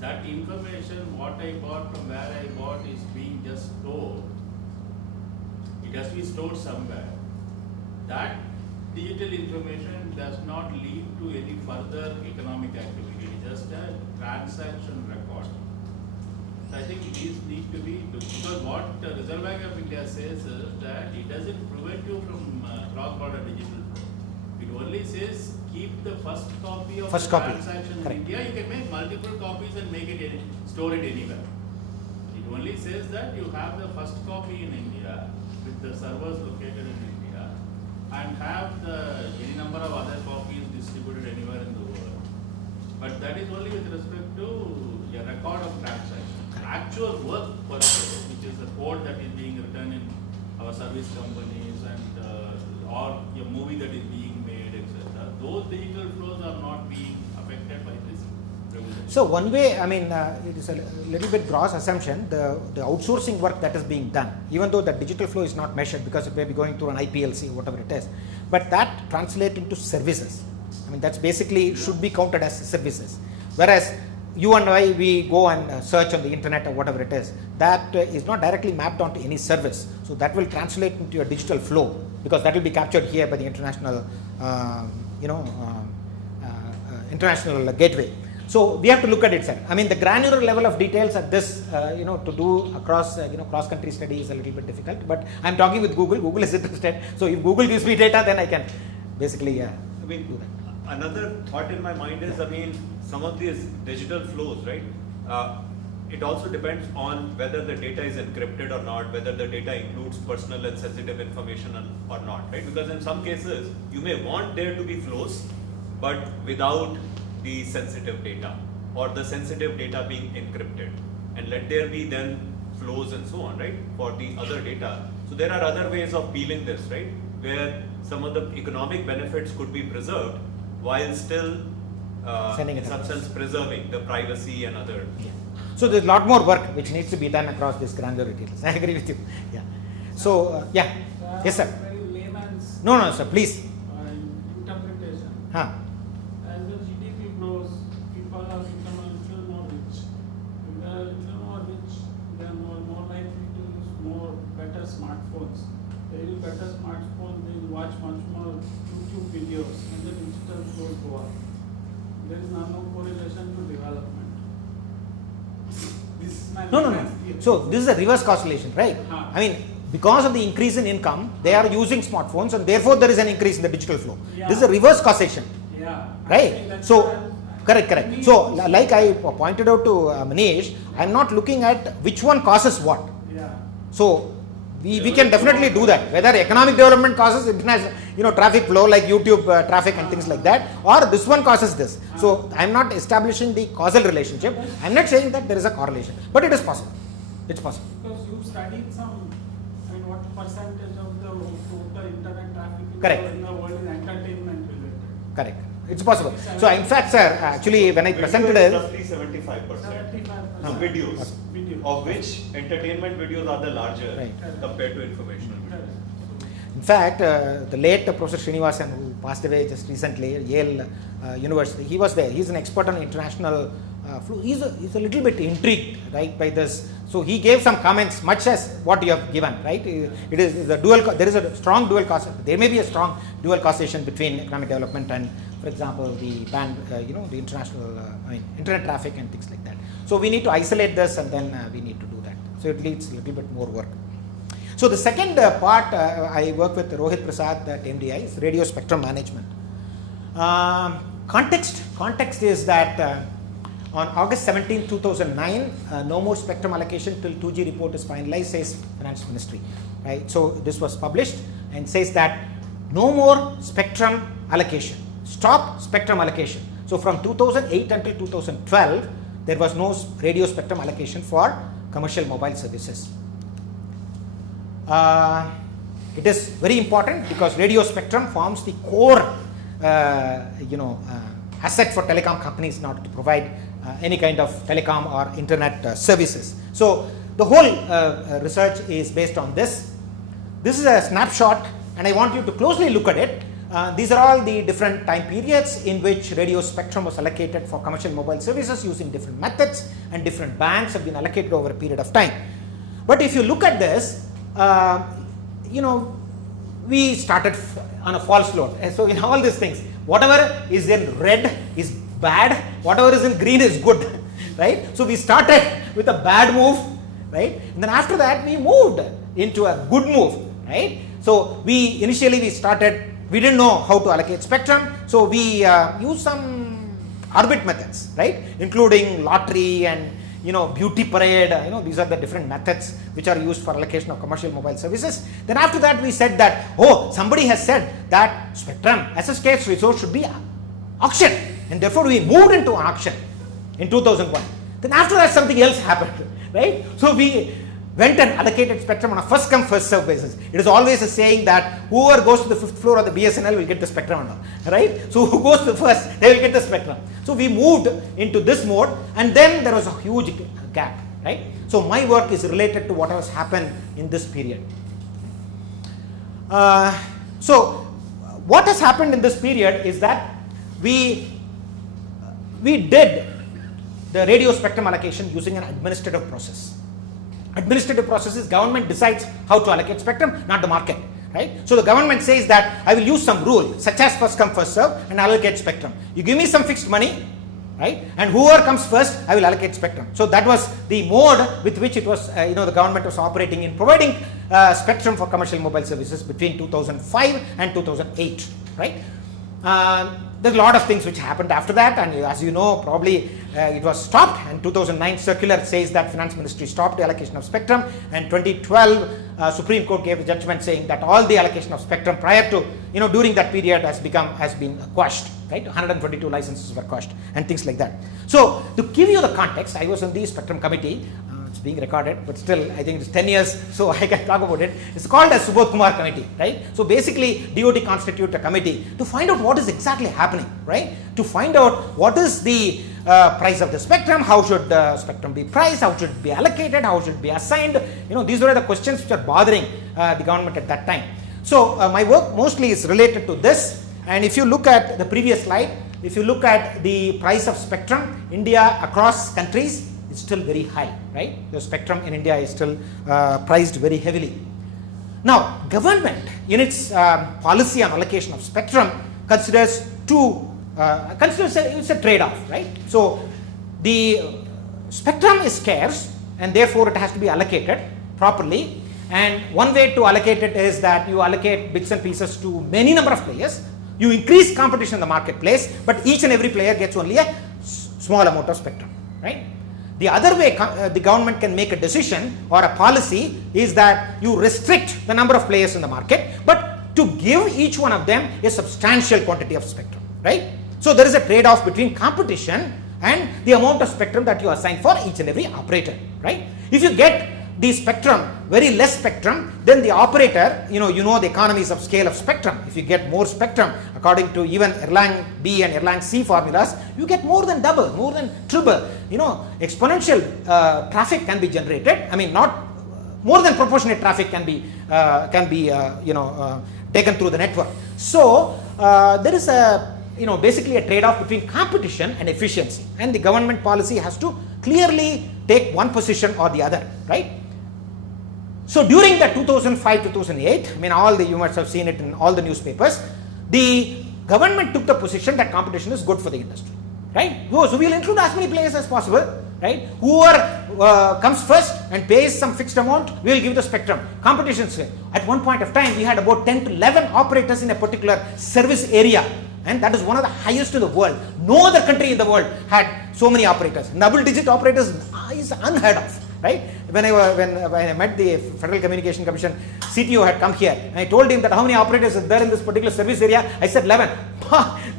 that information, what I bought from where I bought, is being just stored. It has to be stored somewhere. That digital information does not lead to any further economic activity. It is just a transaction record. So I think these need to be, because what the Reserve Bank of India says is that it doesn't prevent you from cross-border digital flow. It only says keep the first copy of the transaction in India. You can make multiple copies and make it store it anywhere. It only says that you have the first copy in India with the servers located in India and have any number of other copies distributed anywhere in the world. But that is only with respect to a record of transaction. Actual work per se, which is the code that is being written in our service companies and or a movie that is being made, etc. Those digital flows are not being affected by this regulation. So one way, I mean, it is a little bit gross assumption, the outsourcing work that is being done, even though the digital flow is not measured because it may be going through an IPLC, whatever it is, but that translates into services. I mean, that's basically should be counted as services. Whereas you and I, we go and search on the internet or whatever it is, that is not directly mapped onto any service. So that will translate into a digital flow because that will be captured here by the international, international gateway. So we have to look at it, sir. I mean, the granular level of details at this, to do across, cross-country study is a little bit difficult. But I'm talking with Google. Google is interested. So if Google gives me data, then I can basically do that. Another thought in my mind is, some of these digital flows, right? It also depends on whether the data is encrypted or not, whether the data includes personal and sensitive information or not, right? Because in some cases, you may want there to be flows, but without the sensitive data or the sensitive data being encrypted, and let there be then flows and so on, right? For the other data. So there are other ways of peeling this, right? Where some of the economic benefits could be preserved while still in some sense preserving the privacy and other. Yeah. So there's a lot more work which needs to be done across this granular details. I agree with you. Yeah. So yes, sir. Very layman's No, sir. Please. interpretation. Huh. As the GDP grows, people are become a little more rich. If they are a little more rich, they are more likely to use better smartphones. They use better smartphones, they watch much more YouTube videos, and the digital flows go up. There is no correlation to development. This is my No. So this is a reverse correlation, right? I mean, because of the increase in income, they are using smartphones, and therefore there is an increase in the digital flow. Yeah. This is a reverse causation. Yeah. Right? So, correct. So, like I pointed out to Manish, I'm not looking at which one causes what. Yeah. So, we can definitely do that. Whether economic development causes international, traffic flow like YouTube traffic and things like that, or this one causes this. So, I'm not establishing the causal relationship. I'm not saying that there is a correlation, but it is possible. It's possible. Because you studied what percentage of the total internet traffic in the world is entertainment related. Correct. It's possible. So, in fact, sir, actually, when I presented it, roughly 75% videos, of which entertainment videos are the larger compared to informational videos. In fact, the late Professor Srinivasan, who passed away just recently, Yale University, he was there. He's an expert on international flow. He's a little bit intrigued, right, by this. So he gave some comments, much as what you have given, right? It is the dual. There is a strong dual causation. There may be a strong dual causation between economic development and, for example, the the international, internet traffic and things like that. So we need to isolate this, and then we need to do that. So it needs a little bit more work. So the second part, I work with Rohit Prasad at MDI, is radio spectrum management. Context is that on August 17, 2009, no more spectrum allocation till 2G report is finalized, says Finance Ministry. Right? So this was published and says that no more spectrum allocation. Stop spectrum allocation. So from 2008 until 2012, there was no radio spectrum allocation for commercial mobile services. It is very important because radio spectrum forms the core, asset for telecom companies in order to provide any kind of telecom or internet services. So the whole research is based on this. This is a snapshot, and I want you to closely look at it. These are all the different time periods in which radio spectrum was allocated for commercial mobile services using different methods, and different bands have been allocated over a period of time. But if you look at this, we started on a false load. And so in all these things, whatever is in red is bad, whatever is in green is good, right? So we started with a bad move, right? And then after that we moved into a good move, right? So initially we didn't know how to allocate spectrum, so we used some orbit methods, right? Including lottery and beauty parade, these are the different methods which are used for allocation of commercial mobile services. Then after that we said that, somebody has said that spectrum as a scarce resource should be auctioned, and therefore we moved into auction in 2001. Then after that something else happened, right? So we went and allocated spectrum on a first come first serve basis. It is always a saying that whoever goes to the 5th floor of the BSNL will get the spectrum and all, right? So who goes to the first, they will get the spectrum. So we moved into this mode, and then there was a huge gap, right? So my work is related to what has happened in this period. So what has happened in this period is that we did the radio spectrum allocation using an administrative process. Administrative process is government decides how to allocate spectrum, not the market, right? So the government says that I will use some rule such as first come first serve and allocate spectrum. You give me some fixed money, right? And whoever comes first, I will allocate spectrum. So that was the mode with which it was, the government was operating in providing spectrum for commercial mobile services between 2005 and 2008, right? There's a lot of things which happened after that, and as you know, probably it was stopped, and 2009 circular says that Finance Ministry stopped the allocation of spectrum, and 2012 Supreme Court gave a judgment saying that all the allocation of spectrum prior to, during that period has been quashed, right? 122 licenses were quashed and things like that. So to give you the context, I was on the spectrum committee. It's being recorded, but still I think it's 10 years, so I can talk about it. It's called as Subodh Kumar committee, right? So basically DOT constituted a committee to find out what is exactly happening, right? To find out what is the price of the spectrum, how should the spectrum be priced, how should it be allocated, how should it be assigned. These were the questions which are bothering the government at that time. So my work mostly is related to this, and if you look at the previous slide, if you look at the price of spectrum, India across countries, it's still very high, right? The spectrum in India is still priced very heavily. Now, government in its policy on allocation of spectrum considers it's a trade-off, right? So the spectrum is scarce, and therefore it has to be allocated properly. And one way to allocate it is that you allocate bits and pieces to many number of players. You increase competition in the marketplace, but each and every player gets only a small amount of spectrum, right? The other way the government can make a decision or a policy is that you restrict the number of players in the market, but to give each one of them a substantial quantity of spectrum, right? So there is a trade-off between competition and the amount of spectrum that you assign for each and every operator, right? If you get the spectrum, very less spectrum, then the operator, the economies of scale of spectrum. If you get more spectrum, according to even Erlang B and Erlang C formulas, you get more than double, more than triple. Exponential traffic can be generated. I mean, not more than proportionate traffic can be taken through the network. So there is basically a trade-off between competition and efficiency, and the government policy has to clearly take one position or the other, right? So during the 2005-2008, you must have seen it in all the newspapers, the government took the position that competition is good for the industry, right? So we'll include as many players as possible, right? Whoever comes first and pays some fixed amount, we'll give the spectrum. Competition. At one point of time, we had about 10 to 11 operators in a particular service area, and that is one of the highest in the world. No other country in the world had so many operators. Double-digit operators is unheard of, right? When I met the Federal Communication Commission, CTO had come here, and I told him that how many operators are there in this particular service area. I said 11.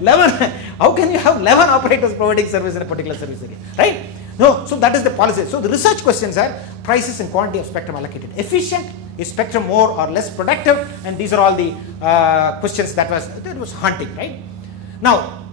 11? How can you have 11 operators providing service in a particular service area, right? No, so that is the policy. So the research questions are prices and quantity of spectrum allocated. Efficient, is spectrum more or less productive? And these are all the questions that was hunting, right? Now,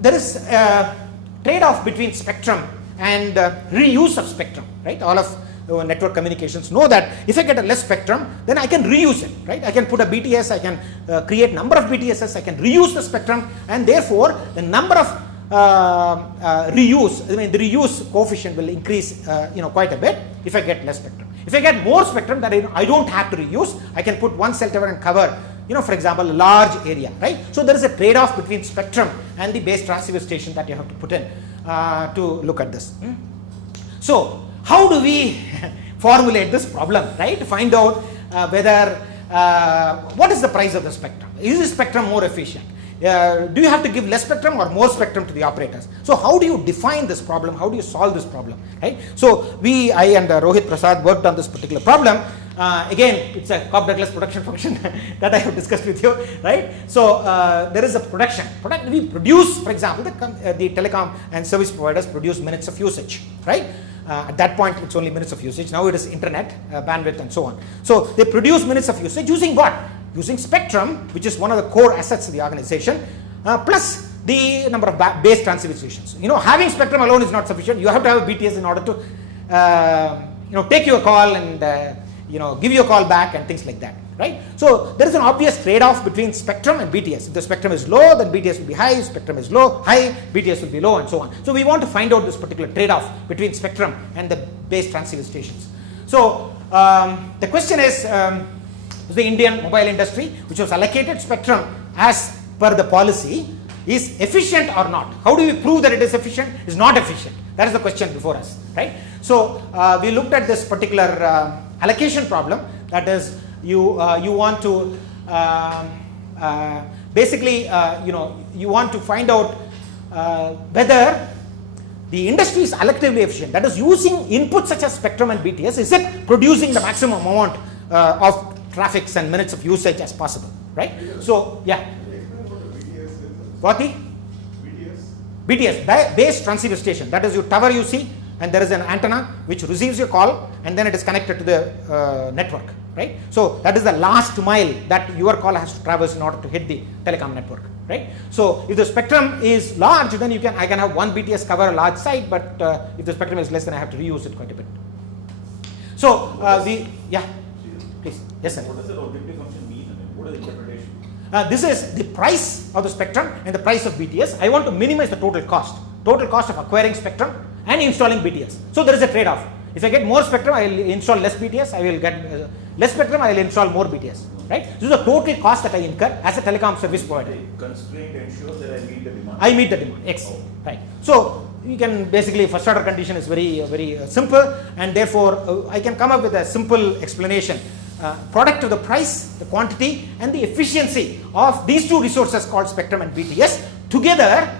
there is a trade-off between spectrum and reuse of spectrum, right? All of network communications know that if I get a less spectrum, then I can reuse it, right? I can put a BTS, I can create number of BTSs, I can reuse the spectrum, and therefore the number of the reuse coefficient will increase quite a bit if I get less spectrum. If I get more spectrum that I don't have to reuse, I can put one cell tower and cover, for example, a large area, right? So there is a trade-off between spectrum and the base transceiver station that you have to put in to look at this. So how do we formulate this problem, right? To find out whether what is the price of the spectrum? Is the spectrum more efficient? Do you have to give less spectrum or more spectrum to the operators? So how do you define this problem? How do you solve this problem, right? So I and Rohit Prasad worked on this particular problem. Again, it's a Cobb-Douglas production function that I have discussed with you, right? So there is a production. We produce, for example, the telecom and service providers produce minutes of usage, right? At that point, it's only minutes of usage. Now it is internet, bandwidth, and so on. So they produce minutes of usage using what? Using spectrum, which is one of the core assets of the organization, plus the number of base transceiver stations. Having spectrum alone is not sufficient. You have to have a BTS in order to, take your call and give you a call back and things like that, right? So there is an obvious trade-off between spectrum and BTS. If the spectrum is low, then BTS will be high. If spectrum is high, BTS will be low, and so on. So we want to find out this particular trade-off between spectrum and the base transceiver stations. So the question is, the Indian mobile industry, which was allocated spectrum as per the policy, is efficient or not? How do we prove that it is efficient? Is not efficient? That is the question before us, right? So we looked at this particular allocation problem. That is, you want to you want to find out whether the industry is allocatedly efficient. That is, using inputs such as spectrum and BTS, is it producing the maximum amount of traffics and minutes of usage as possible, right? So yeah. What the? BTS, base transceiver station. That is your tower you see, and there is an antenna which receives your call, and then it is connected to the network, right? So that is the last mile that your call has to traverse in order to hit the telecom network, right? So if the spectrum is large, then I can have one BTS cover a large site, but if the spectrum is less, then I have to reuse it quite a bit. So please. Yes, sir. What does the objective function mean? What is the interpretation? This is the price of the spectrum and the price of BTS. I want to minimize the total cost of acquiring spectrum and installing BTS. So there is a trade-off. If I get more spectrum, I will install less BTS. I will get less spectrum, I will install more BTS. Right? This is the total cost that I incur as a telecom service provider. The constraint ensures that I meet the demand. I meet the demand. X. Oh. Right. So you can basically, first order condition is very simple, and therefore I can come up with a simple explanation. Product of the price, the quantity, and the efficiency of these two resources called spectrum and BTS together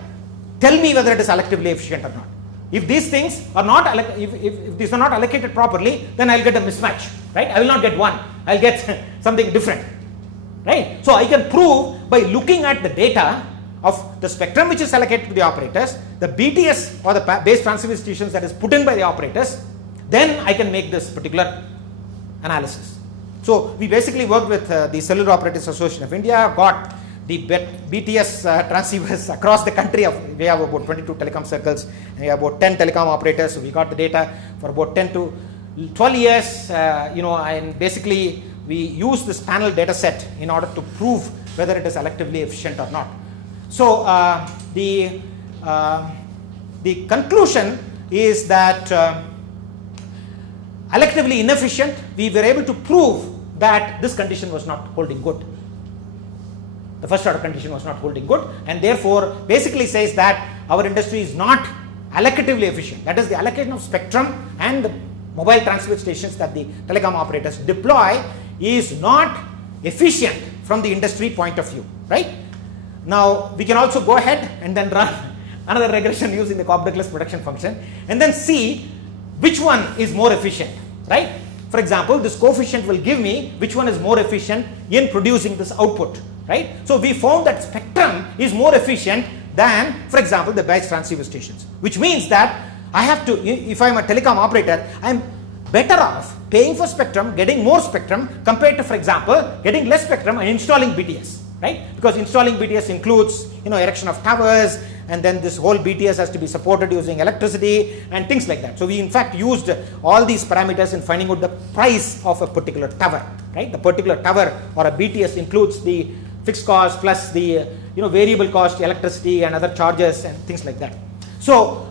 tell me whether it is allocatedly efficient or not. If these things are not if these are not allocated properly, then I'll get a mismatch, right? I will not get one. I'll get something different, right? So I can prove by looking at the data of the spectrum which is allocated to the operators, the BTS or the base transceiver stations that is put in by the operators, then I can make this particular analysis. So we basically worked with the Cellular Operators Association of India, got the BTS transceivers across the country. We have about 22 telecom circles, and we have about 10 telecom operators. So we got the data for about 10 to 12 years, and basically we use this panel data set in order to prove whether it is allocatedly efficient or not. So the conclusion is that allocatedly inefficient, we were able to prove that this condition was not holding good. The first order condition was not holding good, and therefore basically says that our industry is not allocatively efficient. That is, the allocation of spectrum and the mobile transfer stations that the telecom operators deploy is not efficient from the industry point of view, right? Now we can also go ahead and then run another regression using the Cobb-Douglas production function and then see which one is more efficient, right? For example, this coefficient will give me which one is more efficient in producing this output, right? So we found that spectrum is more efficient than, for example, the base transceiver stations, which means that I have to, if I'm a telecom operator, I'm better off paying for spectrum, getting more spectrum compared to, for example, getting less spectrum and installing BTS. right? Because installing BTS includes, erection of towers, and then this whole BTS has to be supported using electricity and things like that. So we in fact used all these parameters in finding out the price of a particular tower, right? The particular tower or a BTS includes the fixed cost plus the variable cost, electricity and other charges and things like that. So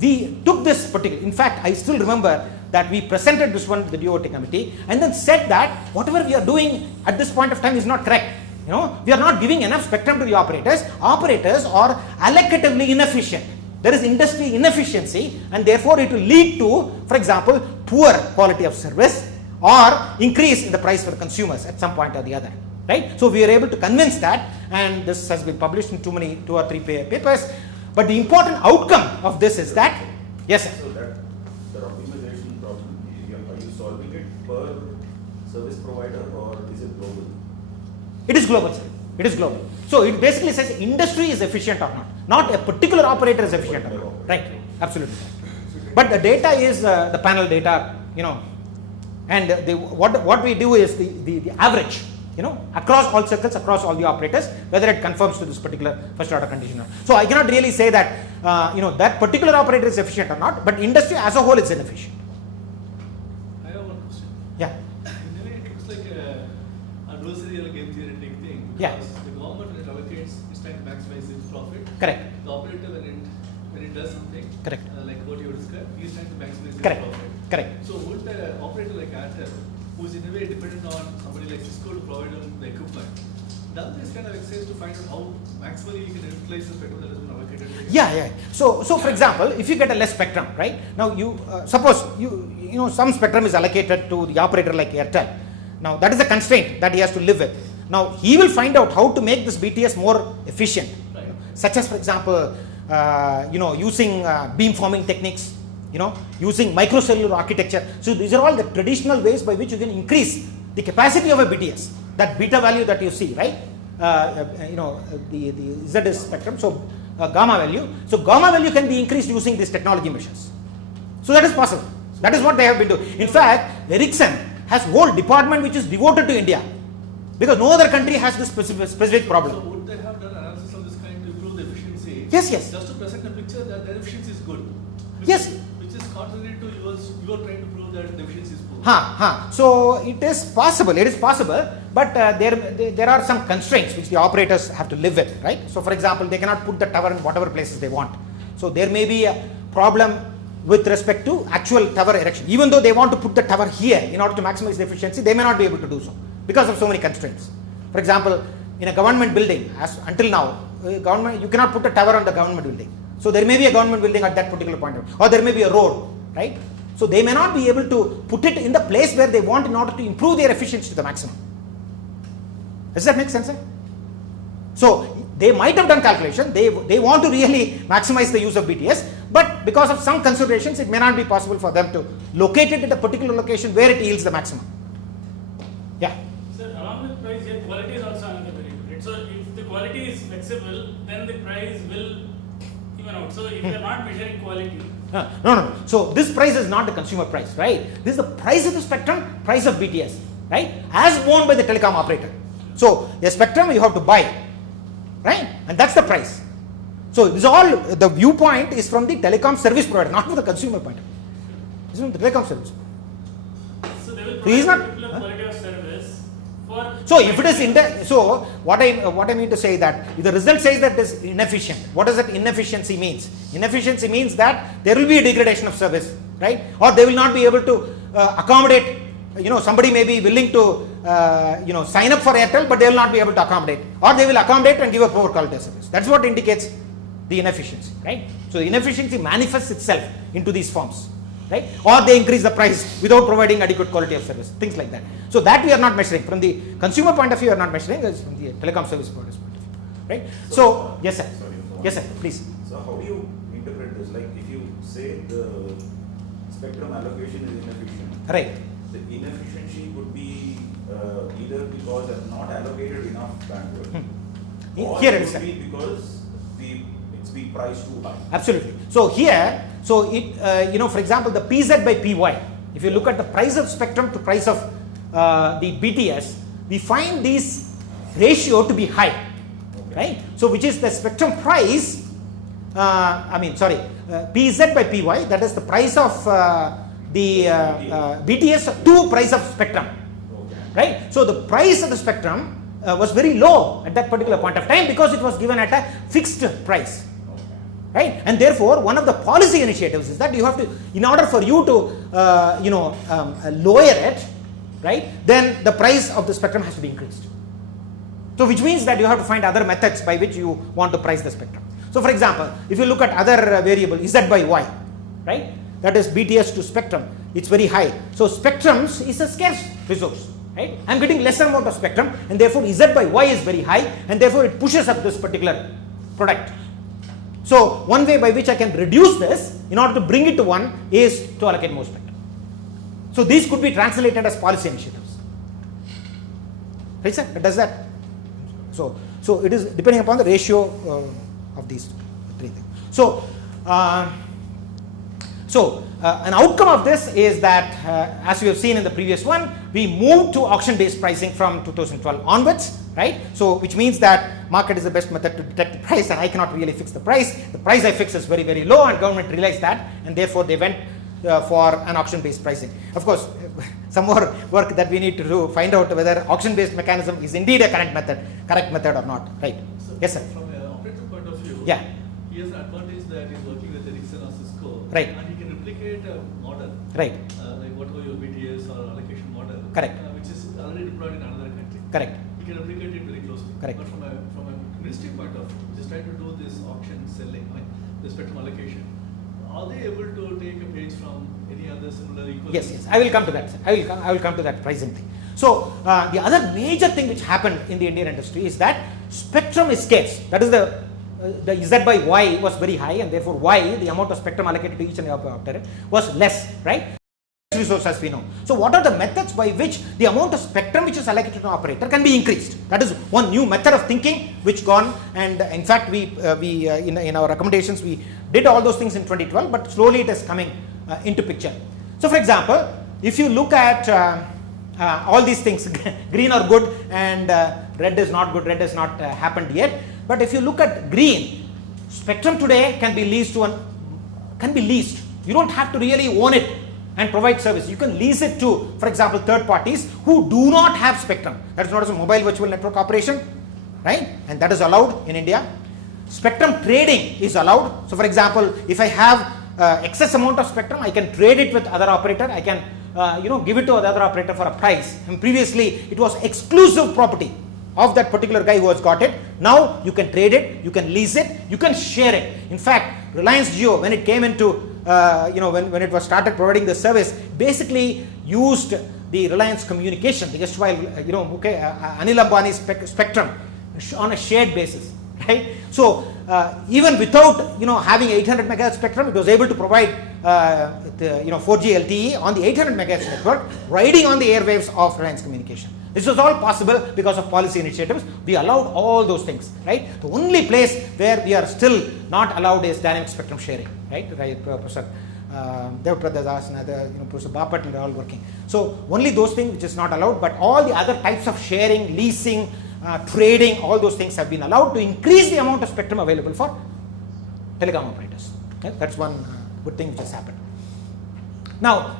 we took this particular, in fact I still remember that we presented this one to the DOT committee and then said that whatever we are doing at this point of time is not correct. We are not giving enough spectrum to the operators. Operators are allocatively inefficient. There is industry inefficiency and therefore it will lead to, for example, poor quality of service or increase in the price for consumers at some point or the other, right? So we are able to convince that, and this has been published in 2 or 3 papers. But the important outcome of this is that, yes sir. So that the optimization problem, are you solving it per service provider or is it global? It is global, sir. It is global. So it basically says industry is efficient or not a particular operator is efficient or not. Right, absolutely. But the data is the panel data, and what we do is the average, across all circles, across all the operators, whether it conforms to this particular first order condition or not. So I cannot really say that, that particular operator is efficient or not, but industry as a whole is inefficient. I have one question. Yeah. In a way, it looks like a adversarial game theoretic thing. Because Yeah. the government, when it allocates, is trying to maximize its profit. Correct. The operator, when it does something, Correct. like what you described, he is trying to maximize his Correct. profit. Correct. So would the operator like Airtel, who is in a way dependent on somebody like Cisco to provide them the equipment, does this kind of exercise to find out how maximally you can utilize the spectrum that has been allocated? Yeah. So for example, if you get a less spectrum, right? Now you suppose some spectrum is allocated to the operator like Airtel. Now that is a constraint that he has to live with. Now he will find out how to make this BTS more efficient, Right. such as for example, using beamforming techniques, using microcellular architecture. So these are all the traditional ways by which you can increase the capacity of a BTS. That beta value that you see, right? The Z is spectrum. So gamma value. So gamma value can be increased using these technology measures. So that is possible. That is what they have been doing. In fact, Ericsson has whole department which is devoted to India, because no other country has this specific So problem. would they have done analysis of this kind to improve the efficiency? Yes. Just to present a picture that their efficiency is good. Yes. Which is contrary to yours, you are trying to prove that the efficiency is poor. So it is possible, but there are some constraints which the operators have to live with, right? So for example, they cannot put the tower in whatever places they want. So there may be a problem with respect to actual tower erection. Even though they want to put the tower here in order to maximize the efficiency, they may not be able to do so because of so many constraints. For example, in a government building, until now, you cannot put a tower on the government building. So there may be a government building at that particular point, or there may be a road, right? So they may not be able to put it in the place where they want in order to improve their efficiency to the maximum. Does that make sense, sir? So they might have done calculation, they want to really maximize the use of BTS, but because of some considerations, it may not be possible for them to locate it at a particular location where it yields the maximum. Yeah. Sir, along with price, here quality is also another variable. So if the quality is flexible, then the price will even out. So if you are not measuring quality. No. So this price is not the consumer price, right? This is the price of the spectrum, price of BTS, right? As borne by the telecom operator. So a spectrum you have to buy, right? And that's the price. So this all, the viewpoint is from the telecom service provider, not from the consumer point of view. It's from the telecom service. So they will So he's provide not- particular quality of service for. So if it is so what I mean to say that if the result says that it is inefficient, what does that inefficiency means? Inefficiency means that there will be a degradation of service, right? Or they will not be able to accommodate. Somebody may be willing to sign up for Airtel, but they will not be able to accommodate, or they will accommodate and give a poor quality of service. That's what indicates the inefficiency, right? So the inefficiency manifests itself into these forms, right? Or they increase the price without providing adequate quality of service, things like that. So that we are not measuring. From the consumer point of view, we are not measuring. It's from the telecom service provider's point of view, right? So yes, sir. Sorry, Yes, sir. Please. So how do you interpret this? Like if you say the spectrum allocation is inefficient, Right. the inefficiency could be either because I've not allocated enough bandwidth, or Here it it is, could sir. be because it's being priced too high. Absolutely. So here, for example, the PZ by PY, if you look at the price of spectrum to price of the BTS, we find these ratio to be high, right? So which is the spectrum price, PZ by PY, that is the price of the BTS to price of spectrum, right? So the price of the spectrum was very low at that particular point of time because it was given at a fixed price, right? And therefore, one of the policy initiatives is that you have to, in order for you to, lower it, right? Then the price of the spectrum has to be increased. So which means that you have to find other methods by which you want to price the spectrum. So for example, if you look at other variable Z by Y, right? That is BTS to spectrum, it's very high. So spectrums is a scarce resource, right? I'm getting lesser amount of spectrum and therefore Z by Y is very high and therefore it pushes up this particular product. So one way by which I can reduce this in order to bring it to 1 is to allocate more spectrum. So these could be translated as policy initiatives. Right, sir? It does that. So it is depending upon the ratio of these three things. So an outcome of this is that, as we have seen in the previous one, we moved to auction-based pricing from 2012 onwards, right? So which means that market is the best method to detect the price, and I cannot really fix the price. The price I fix is very, very low, and government realized that, and therefore they went for an auction-based pricing. Of course, some more work that we need to do, find out whether auction-based mechanism is indeed a correct method or not, right? So yes, sir. From an operator point of view, yeah, he has an advantage that he's working with Ericsson or Cisco, right? And he can replicate a model, right? Like whatever your BTS or allocation model, correct, which is already deployed in another country, correct. He can replicate it very closely, correct. But from a ministry point of view, just trying to do this auction selling, right? The spectrum allocation. Are they able to take a page from any other similar equivalent? Yes, I will come to that, sir. I will come to that pricing thing. So the other major thing which happened in the Indian industry is that spectrum is scarce. That is the Z by Y was very high, and therefore Y, the amount of spectrum allocated to each and every operator, was less, right? Resource as we know. So what are the methods by which the amount of spectrum which is allocated to an operator can be increased? That is one new method of thinking which gone, and in fact we in our recommendations we did all those things in 2012, but slowly it is coming into picture. So for example, if you look at all these things, green are good and red is not good, red has not happened yet, but if you look at green, spectrum today can be leased to you don't have to really own it and provide service. You can lease it to, for example, third parties who do not have spectrum. That is known as a mobile virtual network operation, right? And that is allowed in India. Spectrum trading is allowed. So for example, if I have excess amount of spectrum, I can trade it with other operator. I can give it to the other operator for a price. And previously it was exclusive property of that particular guy who has got it. Now you can trade it, you can lease it, you can share it. In fact, Reliance Jio, when it came into when it was started providing the service, basically used the Reliance communication, the erstwhile Anil Ambani's spectrum on a shared basis, right? So even without having 800 megahertz spectrum, it was able to provide 4G LTE on the 800 megahertz network, riding on the airwaves of Reliance communication. This was all possible because of policy initiatives. We allowed all those things, right? The only place where we are still not allowed is dynamic spectrum sharing, right? Professor Devaprada Das and Professor Bapat, and they are all working. So only those things which is not allowed, but all the other types of sharing, leasing, trading, all those things have been allowed to increase the amount of spectrum available for telecom operators. Okay? That's one good thing which has happened. Now,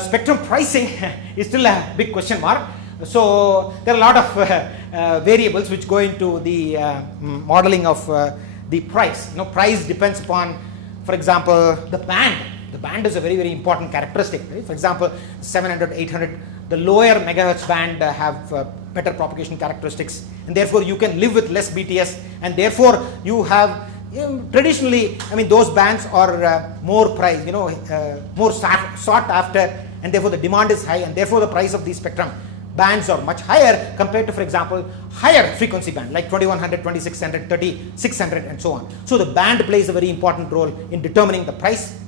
spectrum pricing is still a big question mark. So there are a lot of variables which go into the modeling of the price. Price depends upon, for example, the band. The band is a very, very important characteristic. Right? For example, 700, 800, the lower megahertz band have better propagation characteristics, and therefore you can live with less BTS, and therefore you have traditionally, those bands are more price, more sought after, and therefore the demand is high, and therefore the price of these spectrum bands are much higher compared to, for example, higher frequency band like 2100, 2600, 3600 and so on. So the band plays a very important role in determining the price.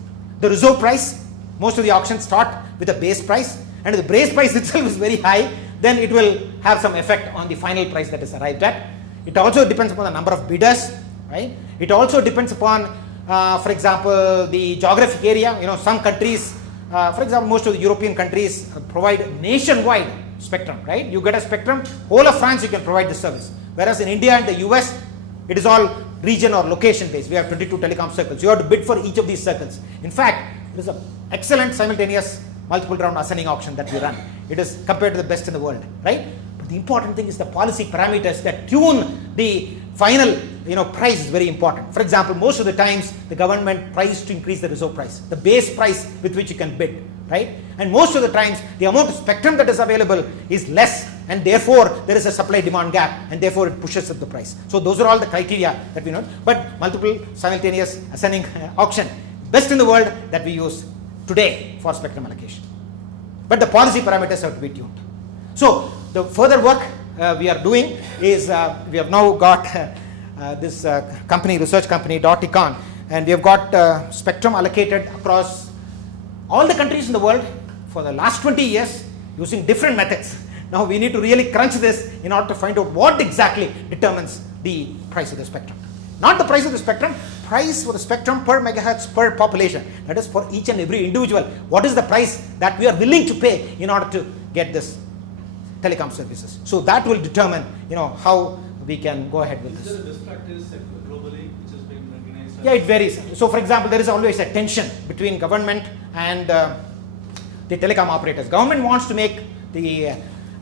The reserve price, most of the auctions start with a base price, and if the base price itself is very high, then it will have some effect on the final price that is arrived at. It also depends upon the number of bidders, right? It also depends upon, for example, the geographic area. Some countries, for example, most of the European countries provide nationwide spectrum, right? You get a spectrum, whole of France you can provide the service. Whereas in India and the US, it is all region or location based. We have 22 telecom circles. You have to bid for each of these circles. In fact, it is an excellent simultaneous multiple round ascending auction that we run. It is compared to the best in the world, right? But the important thing is the policy parameters that tune the final price is very important. For example, most of the times the government tries to increase the reserve price, the base price with which you can bid, right? And most of the times the amount of spectrum that is available is less, and therefore there is a supply demand gap, and therefore it pushes up the price. So those are all the criteria that we know. But multiple simultaneous ascending auction, best in the world that we use today for spectrum allocation. But the policy parameters have to be tuned. So the further work we are doing is we have now got this company, research company, Econ, and we have got spectrum allocated across all the countries in the world for the last 20 years using different methods. Now we need to really crunch this in order to find out what exactly determines the price of the spectrum. Not the price of the spectrum, price for the spectrum per megahertz per population. That is for each and every individual. What is the price that we are willing to pay in order to get this telecom services? So that will determine, how we can go ahead with this. Is there a best practice globally which has been recognized? Yeah, it varies. So for example, there is always a tension between government and the telecom operators. Government wants to make the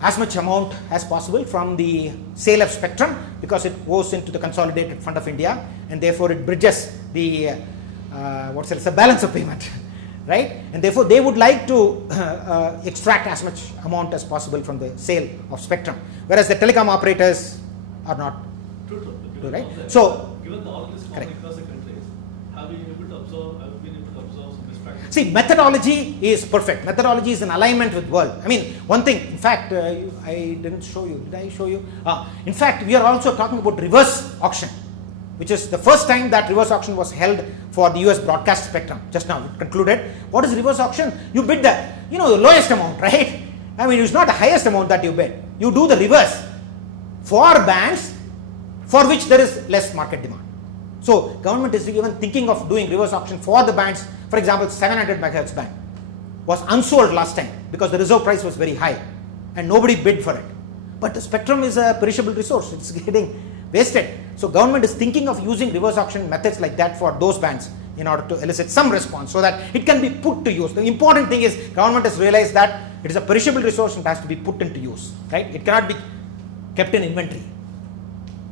as much amount as possible from the sale of spectrum because it goes into the consolidated fund of India, and therefore it bridges the the balance of payment, right? And therefore they would like to extract as much amount as possible from the sale of spectrum, whereas the telecom operators are not. True. Right? So given all this common across the countries, have we been able to observe some best practices? see, methodology is perfect. Methodology is in alignment with world. I mean, one thing, in fact, I didn't show you. Did I show you? In fact, we are also talking about reverse auction, which is the first time that reverse auction was held for the US broadcast spectrum. Just now, it concluded. What is reverse auction? You bid the, the lowest amount, right? I mean, it's not the highest amount that you bid. You do the reverse for bands for which there is less market demand. So government is even thinking of doing reverse auction for the bands. For example, 700 megahertz band was unsold last time because the reserve price was very high and nobody bid for it. But the spectrum is a perishable resource. It's getting wasted. So government is thinking of using reverse auction methods like that for those bands in order to elicit some response so that it can be put to use. The important thing is government has realized that it is a perishable resource and has to be put into use, right? It cannot be kept in inventory.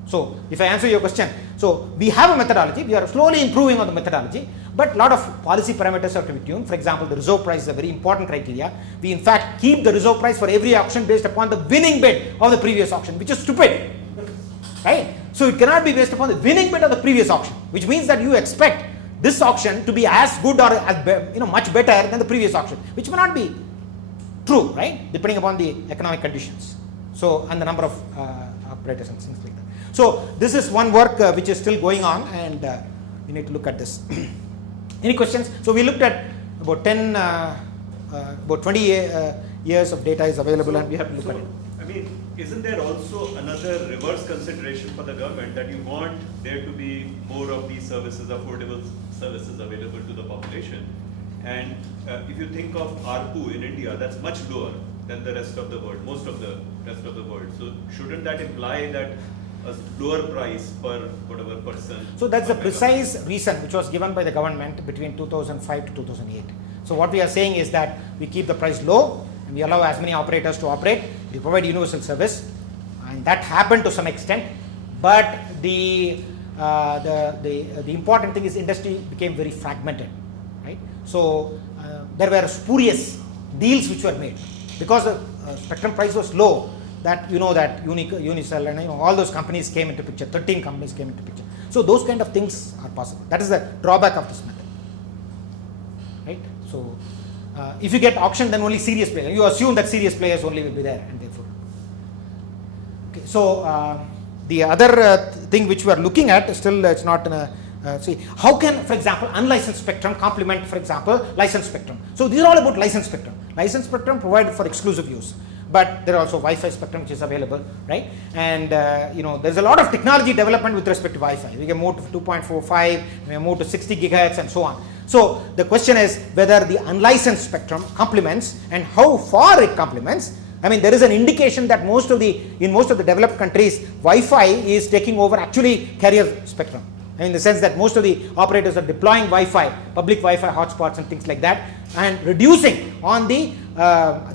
So if I answer your question, so we have a methodology, we are slowly improving on the methodology, but a lot of policy parameters have to be tuned. For example, the reserve price is a very important criteria. We in fact keep the reserve price for every auction based upon the winning bid of the previous auction, which is stupid, right? So it cannot be based upon the winning bid of the previous auction, which means that you expect this auction to be as good or as much better than the previous auction, which may not be true, right? Depending upon the economic conditions. So and the number of operators and things like that. So this is one work which is still going on, and we need to look at this. Any questions? So we looked at about 20 years of data is available, and we have to look at it. I mean, isn't there also another reverse consideration for the government that you want there to be more of these services, affordable services available to the population? And if you think of ARPU in India, that's much lower than the rest of the world, most of the rest of the world. So shouldn't that imply that a lower price per whatever person? So that's the precise reason which was given by the government between 2005 to 2008. So what we are saying is that we keep the price low and we allow as many operators to operate. We provide universal service, and that happened to some extent. But the important thing is industry became very fragmented, right? So there were spurious deals which were made because the spectrum price was low. That that Unicell and all those companies came into picture. 13 companies came into picture. So those kind of things are possible. That is the drawback of this method, right? So if you get auction, then only serious players. You assume that serious players only will be there, and therefore. Okay. So the other thing which we are looking at still it's not in a. See, how can, for example, unlicensed spectrum complement, for example, licensed spectrum? So these are all about licensed spectrum. Licensed spectrum provided for exclusive use. But there are also Wi-Fi spectrum which is available, right? And there's a lot of technology development with respect to Wi-Fi. We can move to 2.45, we can move to 60 gigahertz and so on. So the question is whether the unlicensed spectrum complements and how far it complements I mean, there is an indication that in most of the developed countries, Wi-Fi is taking over actually carrier spectrum. I mean, in the sense that most of the operators are deploying Wi-Fi, public Wi-Fi hotspots and things like that, and reducing on the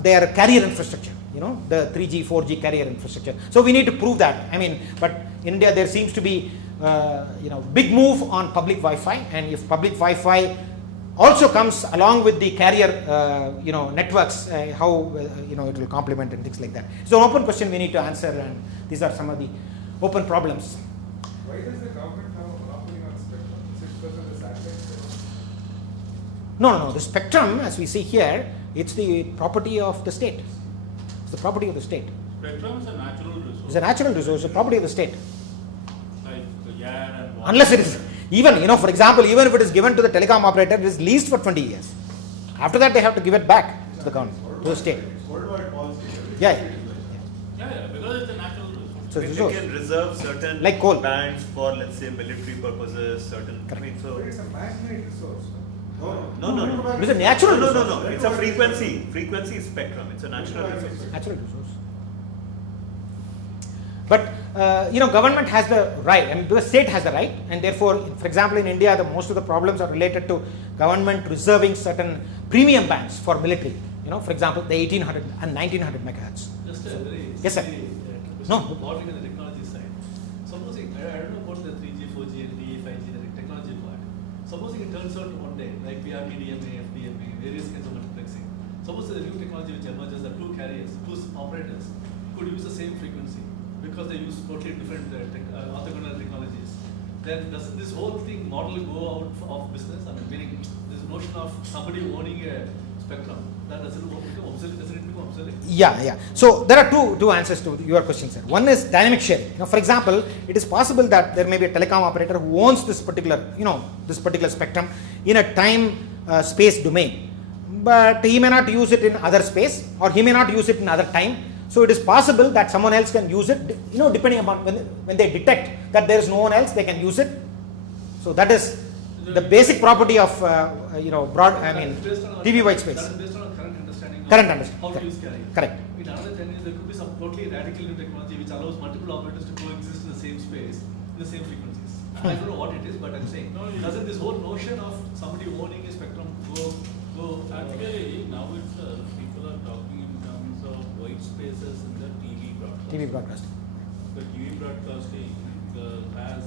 their carrier infrastructure, the 3G, 4G carrier infrastructure. So we need to prove that. I mean, but in India there seems to be big move on public Wi-Fi, and if public Wi-Fi also comes along with the carrier networks, how it will complement and things like that. So an open question we need to answer, and these are some of the open problems. Why does the government have a monopoly on spectrum? Is it because of the satellite spectrum? No. The spectrum, as we see here, it's the property of the state. It's the property of the state. Spectrum is a natural resource. It's a natural resource, the property of the state. Like the air and water. Unless it is, even, for example, even if it is given to the telecom operator, it is leased for 20 years. After that, they have to give it back to the government, to the state. Yeah. Yeah, because it's a natural resource. So They resource. can reserve certain Like coal. bands for, let's say, military purposes, certain. Correct. So But it's a man-made resource. no. It is a natural resource. No. It's a frequency. Frequency is spectrum. It's a natural resource. Natural resource. But government has the right, I mean, the state has the right, and therefore, for example, in India, most of the problems are related to government reserving certain premium bands for military. For example, the 1800 and 1900 megahertz. Just a very Yes, sir. no. No. Modeling on the technology side. Supposing I don't know about the 3G, 4G, LTE, 5G, the technology part. Supposing it turns out one day, like we have DMA, FDMA, various kinds of multiplexing. Suppose the new technology which emerges, the two carriers, two operators could use the same frequency because they use totally different orthogonal technologies. Then doesn't this whole thing model go out of business? I mean, meaning this notion of somebody owning a spectrum, that doesn't become obsolete? Doesn't it become obsolete? Yeah. So there are two answers to your question, sir. One is dynamic sharing. For example, it is possible that there may be a telecom operator who owns this particular spectrum in a time space domain, but he may not use it in other space, or he may not use it in other time. So it is possible that someone else can use it, depending upon when they detect that there is no one else, they can use it. So that is the basic property of TV white space. That is based on our current understanding of Current understanding. how to use carrier. Correct. In another 10 years, there could be some totally radical new technology which allows multiple operators to coexist in the same space, in the same frequencies. I don't know what it is, but I'm saying, doesn't this whole notion of somebody owning a spectrum go? Actually, now it's people are talking in terms of white spaces in the TV broadcast. TV broadcasting. The TV broadcasting has,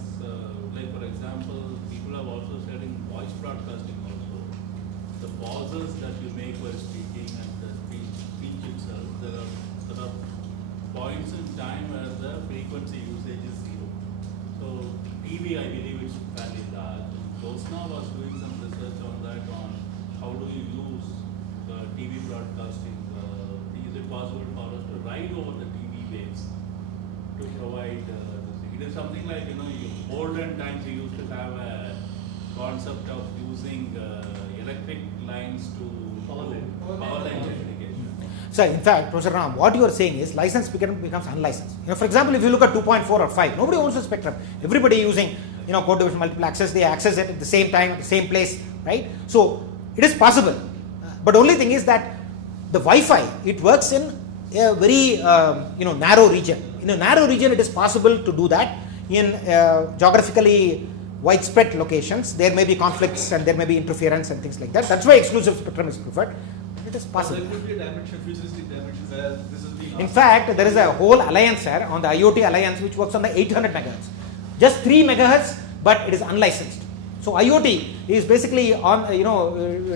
like for example, people have also said in voice broadcasting also, the pauses that you make while speaking and the speech itself, there are points in time where the frequency usage is zero. So TV, I believe it's fairly large. Josna was doing some research on that, on how do you use the TV broadcasting. Is it possible for us to ride over the TV waves to provide this thing? It is something like, olden times you used to have a concept of using electric lines to Power line. power line communication. So in fact, Professor Ram, what you are saying is license becomes unlicensed. For example, if you look at 2.4 or 5, nobody owns the spectrum. Everybody using code division multiple access, they access it at the same time, at the same place, right? So it is possible, but only thing is that the Wi-Fi, it works in a very narrow region. In a narrow region, it is possible to do that. In geographically widespread locations, there may be conflicts and there may be interference and things like that. That's why exclusive spectrum is preferred. It is possible. There could be a dimension, futuristic dimension where this is being In fact, there is a whole alliance here on the IoT alliance which works on the 800 megahertz. Just 3 megahertz, but it is unlicensed. So IoT is basically on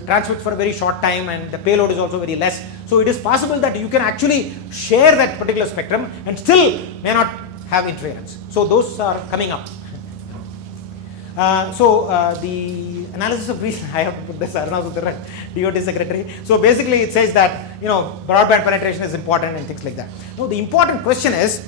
transmits for a very short time, and the payload is also very less. So it is possible that you can actually share that particular spectrum and still may not have interference. So those are coming up. The analysis of reason, I have to put this, Arnav Sudhar, DOT secretary. So basically it says that broadband penetration is important and things like that. Now the important question is,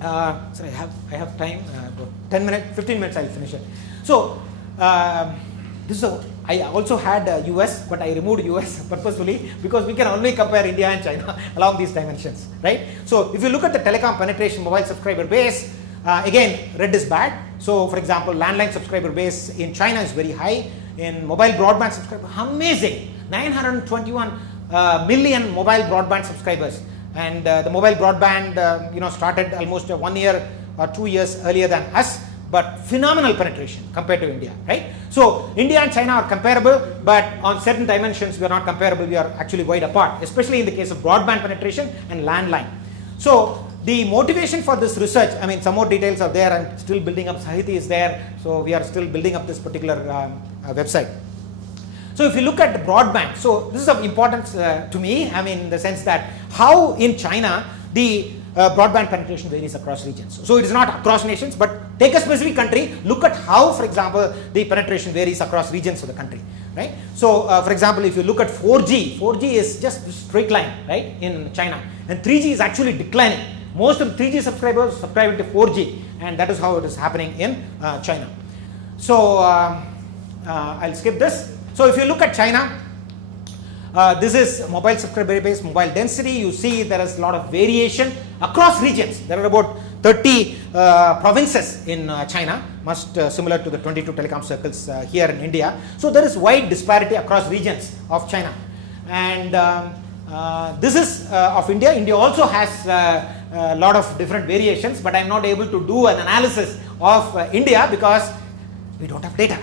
sorry, I have time, about 10 minutes, 15 minutes I'll finish it. So I also had US, but I removed US purposefully because we can only compare India and China along these dimensions, right? So if you look at the telecom penetration mobile subscriber base, again, red is bad. So for example, landline subscriber base in China is very high. In mobile broadband subscriber, amazing, 921 million mobile broadband subscribers. and the mobile broadband started almost 1 year or 2 years earlier than us, but phenomenal penetration compared to India, right? So India and China are comparable, but on certain dimensions we are not comparable. We are actually wide apart, especially in the case of broadband penetration and landline. So the motivation for this research, I mean, some more details are there. I'm still building up. Sahiti is there, so we are still building up this particular website. So if you look at the broadband, so this is of importance to me, I mean, in the sense that how in China the broadband penetration varies across regions. So it is not across nations, but take a specific country, look at how, for example, the penetration varies across regions of the country, right? So for example, if you look at 4G, 4G is just straight line, right, in China, and 3G is actually declining. Most of the 3G subscribers subscribe to 4G, and that is how it is happening in China. So I'll skip this. So if you look at China, this is mobile subscriber base, mobile density. You see there is a lot of variation across regions. There are about 30 provinces in China, much similar to the 22 telecom circles here in India. So there is wide disparity across regions of China. And this is of India. India also has a lot of different variations, but I'm not able to do an analysis of India because we don't have data.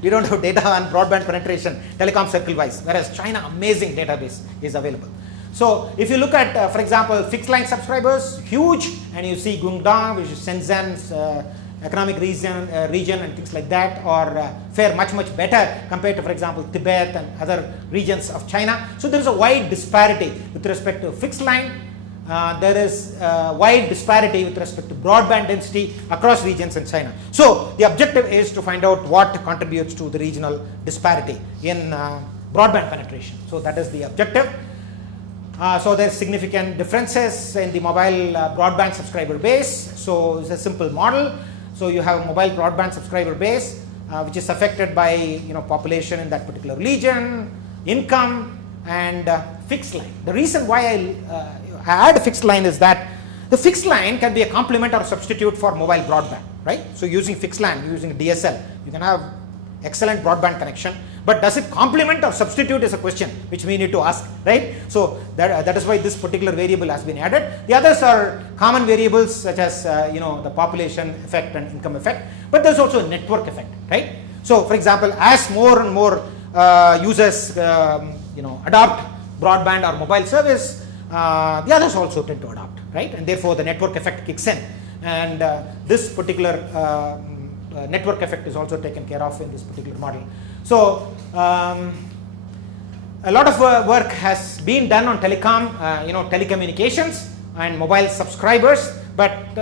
We don't have data on broadband penetration, telecom circle wise, whereas China, amazing database is available. So if you look at, for example, fixed line subscribers, huge, and you see Guangdong, which is Shenzhen's economic region and things like that, or fare much better compared to, for example, Tibet and other regions of China. So there is a wide disparity with respect to fixed line. There is wide disparity with respect to broadband density across regions in China. So the objective is to find out what contributes to the regional disparity in broadband penetration. So that is the objective. So there are significant differences in the mobile broadband subscriber base. So it's a simple model. So you have a mobile broadband subscriber base which is affected by population in that particular region, income, and fixed line. The reason why I add fixed line is that the fixed line can be a complement or substitute for mobile broadband, right? So using fixed line, using DSL, you can have excellent broadband connection, but does it complement or substitute is a question which we need to ask, right? So that is why this particular variable has been added. The others are common variables such as the population effect and income effect, but there's also a network effect, right? So for example, as more and more users adopt broadband or mobile service, the others also tend to adopt, right? And therefore the network effect kicks in, and this particular network effect is also taken care of in this particular model. So a lot of work has been done on telecom, telecommunications and mobile subscribers, but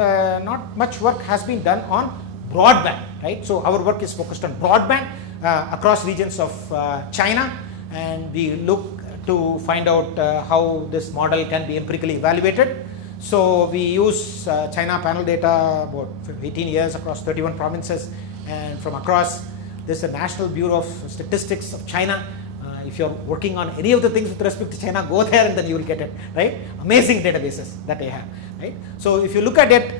not much work has been done on broadband, right? So our work is focused on broadband across regions of China, and we look to find out how this model can be empirically evaluated. So we use China panel data about 18 years across 31 provinces, and from across this is the National Bureau of Statistics of China. If you're working on any of the things with respect to China, go there and then you will get it, right? Amazing databases that they have, right? So if you look at it,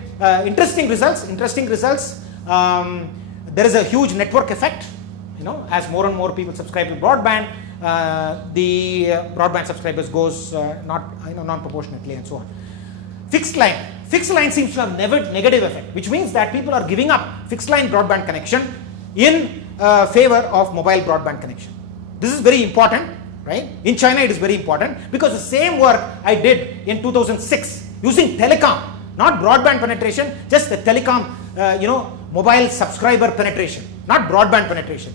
interesting results. There is a huge network effect, as more and more people subscribe to broadband, the broadband subscribers goes non-proportionately and so on. Fixed line seems to have negative effect, which means that people are giving up fixed line broadband connection in favor of mobile broadband connection. This is very important, right? In China it is very important because the same work I did in 2006 using telecom, not broadband penetration, just the telecom, mobile subscriber penetration, not broadband penetration.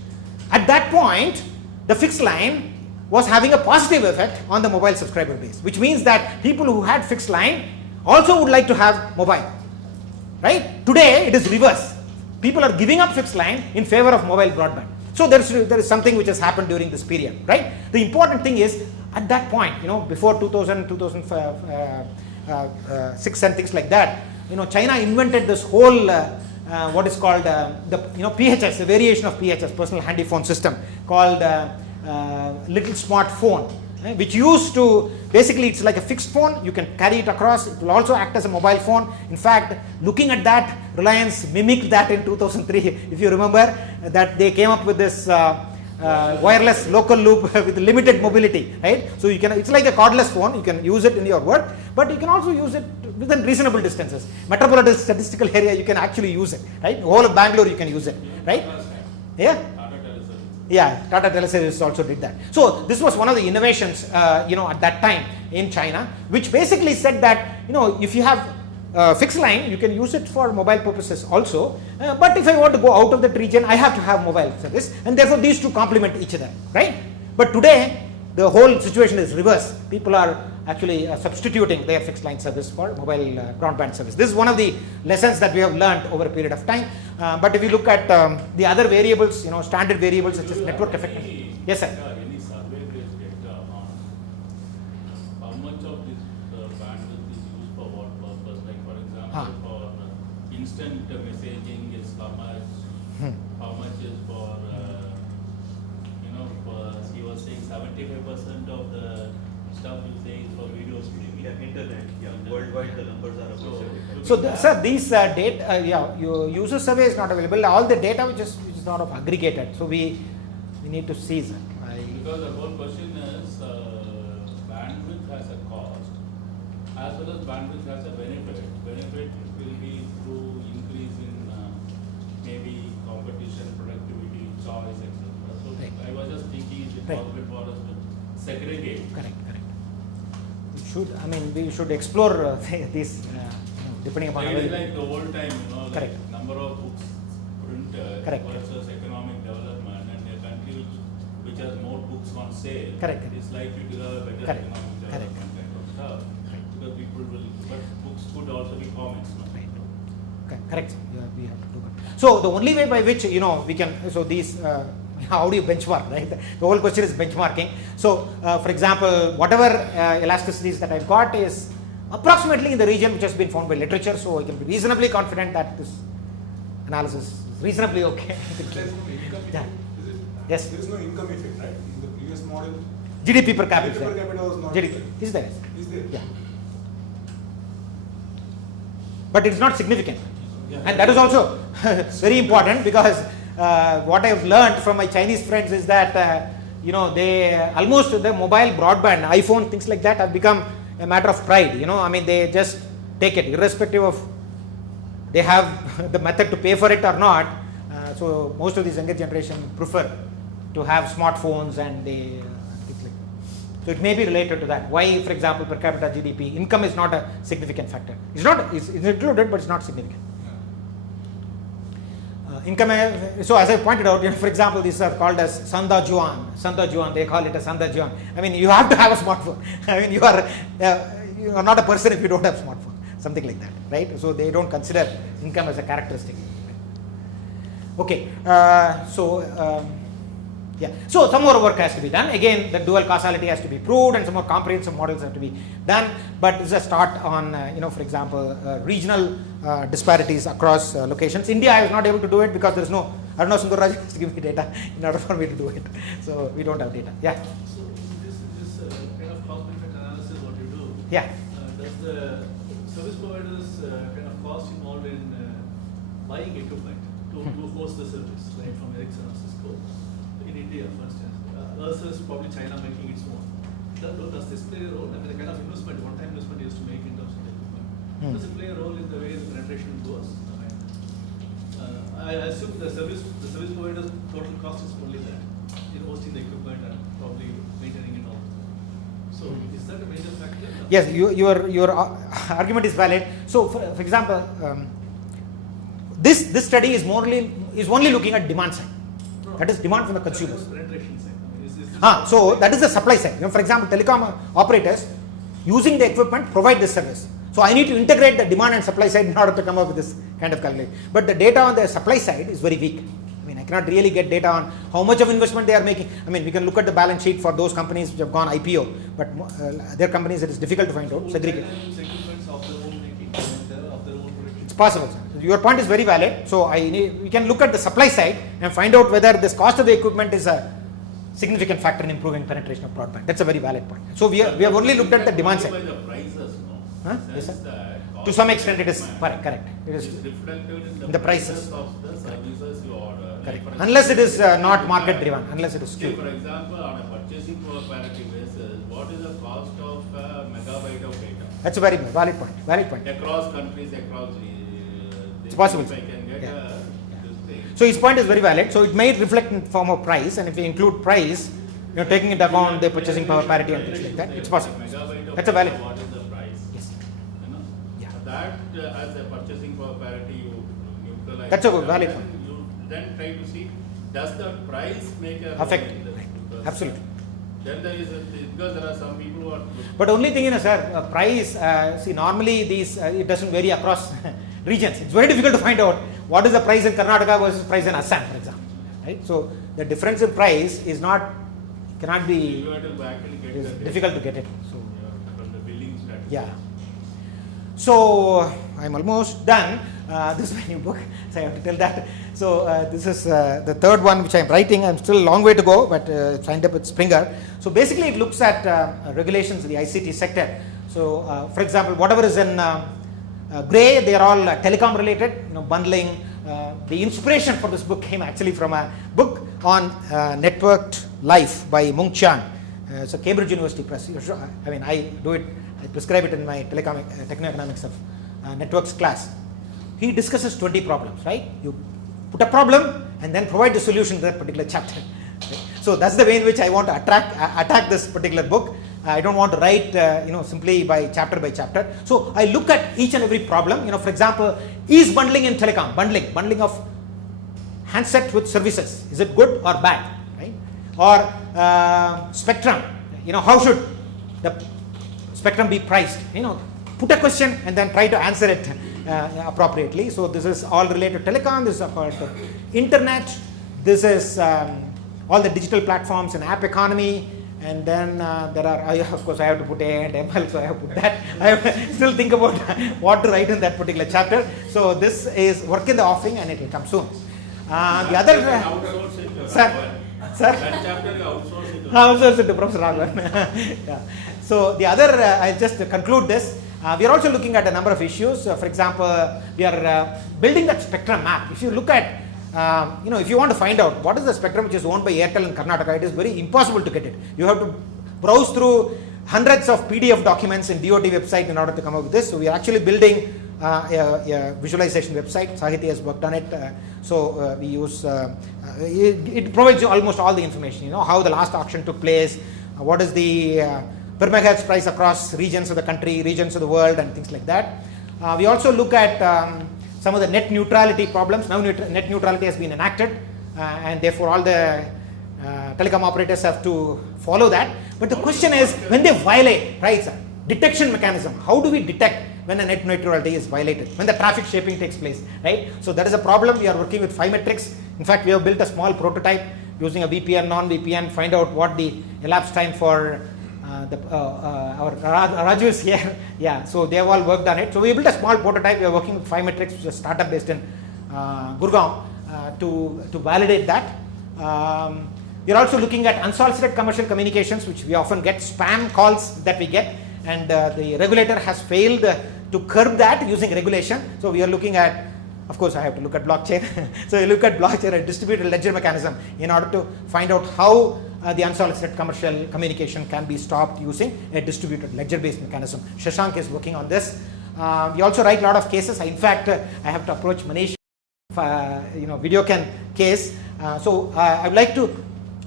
At that point, the fixed line was having a positive effect on the mobile subscriber base, which means that people who had fixed line also would like to have mobile, right? Today it is reverse. People are giving up fixed line in favor of mobile broadband. So there is something which has happened during this period, right? The important thing is at that point, before 2000, 2006 and things like that, China invented this whole what is called PHS, a variation of PHS, personal handy phone system, called little smart phone, which used to, basically it's like a fixed phone, you can carry it across, it will also act as a mobile phone. In fact, looking at that, Reliance mimicked that in 2003, if you remember, that they came up with this wireless local loop with limited mobility, right? So you can, it's like a cordless phone, you can use it in your work, but you can also use it within reasonable distances. Metropolitan statistical area, you can actually use it, right? Whole of Bangalore, you can use it, right? Yeah. Yeah, Tata Teleservices also did that. So this was one of the innovations, at that time in China, which basically said that, if you have fixed line, you can use it for mobile purposes also. But if I want to go out of that region, I have to have mobile service, and therefore these two complement each other, right? But today, the whole situation is reversed. People are actually substituting their fixed line service for mobile broadband service. This is one of the lessons that we have learned over a period of time. But if you look at the other variables, standard variables such as network effectiveness. Yes, sir. Any survey-based data on how much of this bandwidth is used for what purpose? Like for example, for instant messaging is how much? How much is for he was saying 75% of the stuff you say is for video streaming. Yeah, internet. Yeah, worldwide the numbers are about 75%. So, sir, these data, your user survey is not available. All the data which is not of aggregated. So we need to seize it. Because the whole question is bandwidth has a cost as well as bandwidth has a benefit. Benefit will be through increase in maybe competition, productivity, choice, etc. So Right. I was just thinking is it Right. possible for us to segregate? Correct. We should explore these, depending upon. It is like the old time, Correct. number of books printed Correct. versus economic development, and a country which has more books on sale Correct. is likely to have a better Correct. economic Correct. development kind of stuff. Right. Because people will, but books could also be comics, no? Right. Okay. Correct. Yeah, we have to do that. So the only way by which we can, so these. How do you benchmark, right? The whole question is benchmarking. So, for example, whatever elasticities that I've got is approximately in the region which has been found by literature, so I can be reasonably confident that this analysis is reasonably okay. There's no income Yeah. effect, is it? Yes. There is no income effect, right? In the previous model, GDP per capita. GDP per capita was not GDP there. is there. Is there? Yeah. But it's not significant. And that is also very important because what I've learned from my Chinese friends is that they almost the mobile broadband, iPhone, things like that have become a matter of pride. They just take it irrespective of they have the method to pay for it or not. So most of these younger generation prefer to have smartphones and they things like that. So it may be related to that. Why, for example, per capita GDP, income is not a significant factor. It's included, but it's not significant. Income, so as I pointed out, for example, these are called as Sanda Juan, they call it a Sanda Juan. You have to have a smartphone. You are not a person if you don't have a smartphone, something like that, right? So they don't consider income as a characteristic. Okay, so some more work has to be done. Again, the dual causality has to be proved and some more comprehensive models have to be done. But this is a start on, for example, regional disparities across locations. India, I was not able to do it because there is no, I don't know, Sundarraj has to give me data in order for me to do it. So we don't have data. Yeah. So this kind of cost-benefit analysis, what you do? Yeah. Does the service providers kind of cost involved in buying equipment to host the service, right, from Ericsson or Cisco in India, for instance, versus probably China making its own? Does this play a role? The kind of investment, one-time investment you used to make in terms of the equipment, does it play a role in the way the penetration goes? I assume the service provider's total cost is only that, in hosting the equipment and probably maintaining it all. So is that a major factor? Yes, your argument is valid. So for example, this study is only looking at demand side. That is demand from the consumers. Penetration side. So that is the supply side. For example, telecom operators using the equipment provide this service. So I need to integrate the demand and supply side in order to come up with this kind of calculation. But the data on the supply side is very weak. I cannot really get data on how much of investment they are making. We can look at the balance sheet for those companies which have gone IPO, but their companies it is difficult to find out. Segregate. It's possible, sir. Your point is very valid. So we can look at the supply side and find out whether this cost of the equipment is a significant factor in improving penetration of broadband. That's a very valid point. So we have only looked at the demand side. By the prices, no? Huh? Yes, sir. That To some extent, it is correct. It is reflected in the prices. of the services you order. correct. for Unless it is example, not market driven, unless it is See, true. for example, on a purchasing power parity basis, what is the cost of megabyte of data? That's a very valid point. Valid point. Across countries, across It's possible. If I can get Yeah. this thing. So his point is very valid. So it may reflect in form of price, and if you include price, taking into account the purchasing power parity and things like that, it's possible. Megabyte of That's a valid. data, what is the price? Yes. You know? Yeah. That as a purchasing power parity, you neutralize. That's a that, valid then point. You then try to see, does the price make a Affect. role in this? Right. Because Absolutely. Then there is because there are some people who are. But only thing sir, price, see normally these, it doesn't vary across regions. It's very difficult to find out what is the price in Karnataka versus price in Assam, for example. Right? So the difference in price is not, cannot be, You have to actually get it's the data, difficult to get it. So from the billing strategy. yeah. So I'm almost done. This is my new book, so I have to tell that. So this is the third one which I'm writing. I'm still a long way to go, but signed up with Springer. So basically it looks at regulations in the ICT sector. So for example, whatever is in gray, they are all telecom related, bundling. The inspiration for this book came actually from a book on networked life by Mung Chan. It's a Cambridge University press. I mean, I do it, I prescribe it in my techno-economics of networks class. He discusses 20 problems, right? You put a problem and then provide the solution to that particular chapter. Right? So that's the way in which I want to attack this particular book. I don't want to write, simply by chapter. So I look at each and every problem. For example, is bundling in telecom, bundling of handset with services, is it good or bad, right? Or spectrum, how should the spectrum be priced? Put a question and then try to answer it appropriately. So this is all related to telecom. This is about the internet. This is all the digital platforms and app economy. And then there are, of course, I have to put A and ML, so I have to put that. I have still think about what to write in that particular chapter. So this is work in the offing, and it will come soon. The other, sir. That chapter you outsource it. Outsource it to Professor Raghavan. Yeah. So the other, I'll just conclude this. We are also looking at a number of issues. For example, we are building that spectrum map. If you look at if you want to find out what is the spectrum which is owned by Airtel in Karnataka, it is very impossible to get it. You have to browse through hundreds of PDF documents in DOT website in order to come up with this. So we are actually building a visualization website. Sahiti has worked on it. So we use, it provides you almost all the information, how the last auction took place, what is the per megahertz price across regions of the country, regions of the world, and things like that. We also look at some of the net neutrality problems. Now net neutrality has been enacted, and therefore all the telecom operators have to follow that. But the question is, when they violate, right, sir, detection mechanism, how do we detect when a net neutrality is violated, when the traffic shaping takes place, right? So that is a problem. We are working with 5 metrics. In fact, we have built a small prototype using a VPN, non-VPN, find out what the elapsed time for our Raju is here. Yeah, so they have all worked on it. So we built a small prototype. We are working with 5 metrics, which is a startup based in Gurgaon, to validate that. We are also looking at unsolicited commercial communications, which we often get spam calls that we get, and the regulator has failed to curb that using regulation. So we are looking at, of course, I have to look at blockchain. So you look at blockchain and distributed ledger mechanism in order to find out how the unsolicited commercial communication can be stopped using a distributed ledger-based mechanism. Shashank is working on this. We also write a lot of cases. In fact, I have to approach Manish, VideoCan case. So I would like to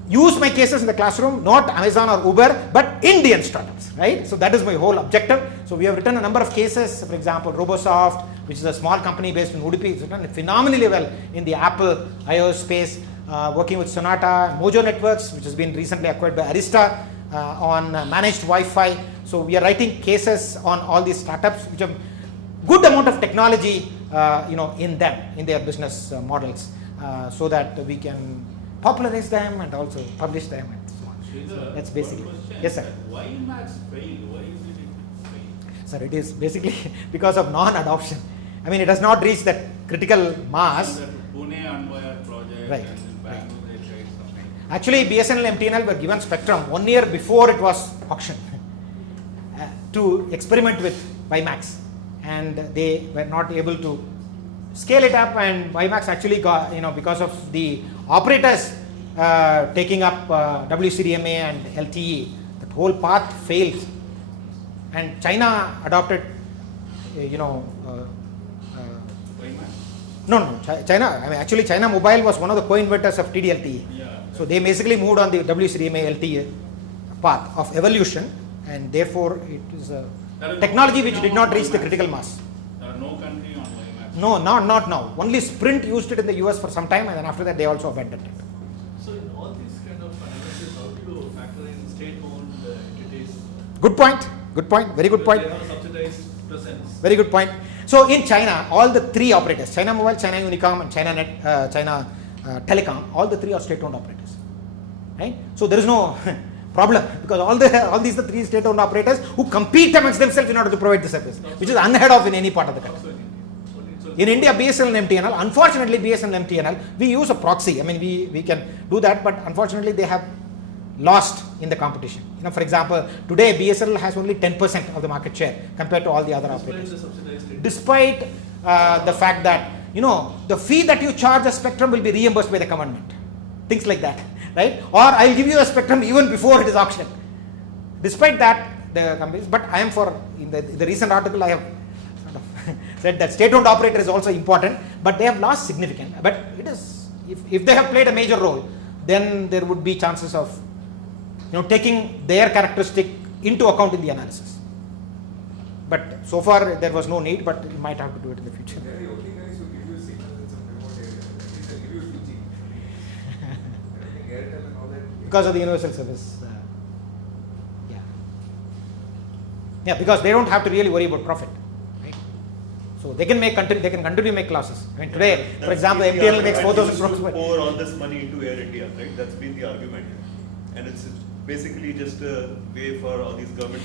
use my cases in the classroom, not Amazon or Uber, but Indian startups, right? So that is my whole objective. So we have written a number of cases. For example, RoboSoft, which is a small company based in Udupi, it's written phenomenally well in the Apple iOS space. Working with Sonata, Mojo Networks, which has been recently acquired by Arista, on managed Wi-Fi. So we are writing cases on all these startups which have good amount of technology, in them, in their business models, so that we can popularize them and also publish them and so on. Sridhar, That's basically. one question. Yes, sir. Why Max failed? Why is it failed? Sir, it is basically because of non-adoption. I mean, it has not reached that critical mass. That Pune Anwire project, Right. and in Bangalore they tried something. Actually, BSNL and MTNL were given spectrum 1 year before it was auctioned to experiment with WiMAX, and they were not able to scale it up, and WiMAX actually got, because of the operators taking up WCDMA and LTE, that whole path failed, and China adopted, no, China, actually China Mobile was one of the co-inventors of TD-LTE. Yeah. So they basically moved on the WCDMA LTE path of evolution, and therefore it is a technology which did not reach the critical mass. There are no country on WiMAX. No, not now. Only Sprint used it in the US for some time, and then after that they also abandoned it. So in all these kind of analysis, how do you factor in state-owned entities? Good point. Good point. Very good point. They have a subsidized presence. Very good point. So in China, all the three operators, China Mobile, China Unicom, and China Net, China Telecom, all the three are state-owned operators, right? So there is no problem, because all these are three state-owned operators who compete amongst themselves in order to provide the service, which is unheard of in any part of the country. In India, BSNL and MTNL, unfortunately BSNL and MTNL, we use a proxy. we can do that, but unfortunately they have lost in the competition. For example, today BSNL has only 10% of the market share compared to all the other operators. Despite the fact that, the fee that you charge a spectrum will be reimbursed by the government. Things like that, right? Or I'll give you a spectrum even before it is auctioned. Despite that, the companies, but I am for, in the recent article I have sort of said that state-owned operator is also important, but they have lost significant. But it is, if they have played a major role, then there would be chances of taking their characteristic into account in the analysis. But so far there was no need, but you might have to do it in the future. They're the only guys who give you signals in some remote area. At least they give you 2G. Everything Airtel and all that. Because of the universal service. Yeah, because they don't have to really worry about profit. Right? So they can continue to make losses. Today, for example, MTNL makes 4,000 crores. Pour all this money into Air India, right? That's been the argument. And it's basically just a way for all these government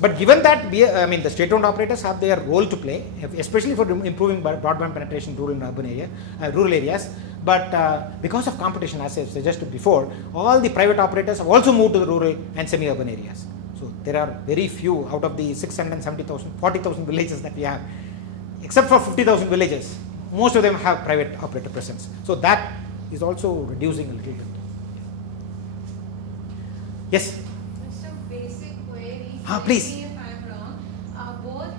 but given that the state-owned operators have their role to play, especially for improving broadband penetration in rural and urban rural areas. But because of competition, as I suggested before, all the private operators have also moved to the rural and semi-urban areas. So there are very few out of the 670,000, 40,000 villages that we have, except for 50,000 villages. Most of them have private operator presence. So that is also reducing a little bit. Yes? Just a basic query. Please. If I'm wrong, both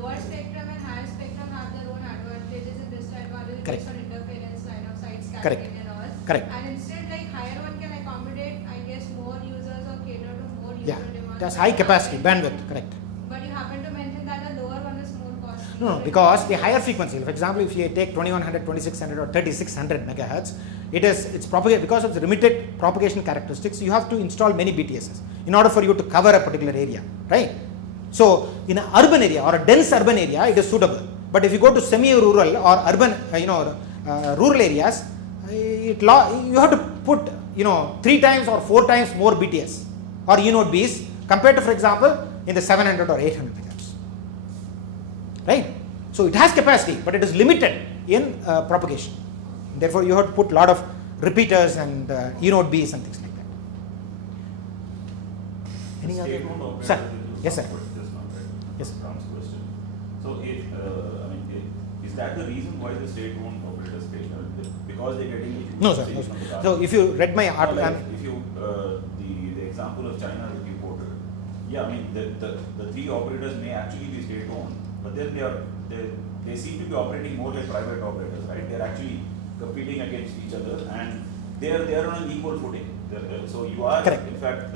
lower spectrum and higher spectrum have their own advantages and disadvantages based on interference, line of sight, scattering and all. Correct. And instead, higher one can accommodate, I guess, more users or cater to more user demand. That's high capacity, bandwidth, correct. But you happen to mention that the lower one is more costly. No, because the higher frequency, for example, if you take 2100, 2600 or 3600 megahertz, it's propagated because of the limited propagation characteristics. You have to install many BTSs in order for you to cover a particular area, right? So in an urban area or a dense urban area, it is suitable. But if you go to semi-rural or urban, rural areas, you have to put 3 times or 4 times more BTS or E-node Bs compared to, for example, in the 700 or 800 megahertz, right? So it has capacity, but it is limited in propagation. Therefore, you have to put a lot of repeaters and E-node Bs and things like that. Any other? Sir? Yes, sir. Yes. Question. So, is that the reason why the state-owned operators fail? Because they're getting no, sir. So, if you read my article, if you the example of China that you quoted, the 3 operators may actually be state-owned, but then they seem to be operating more like private operators, right? They're actually competing against each other, and they are on an equal footing. So you are in fact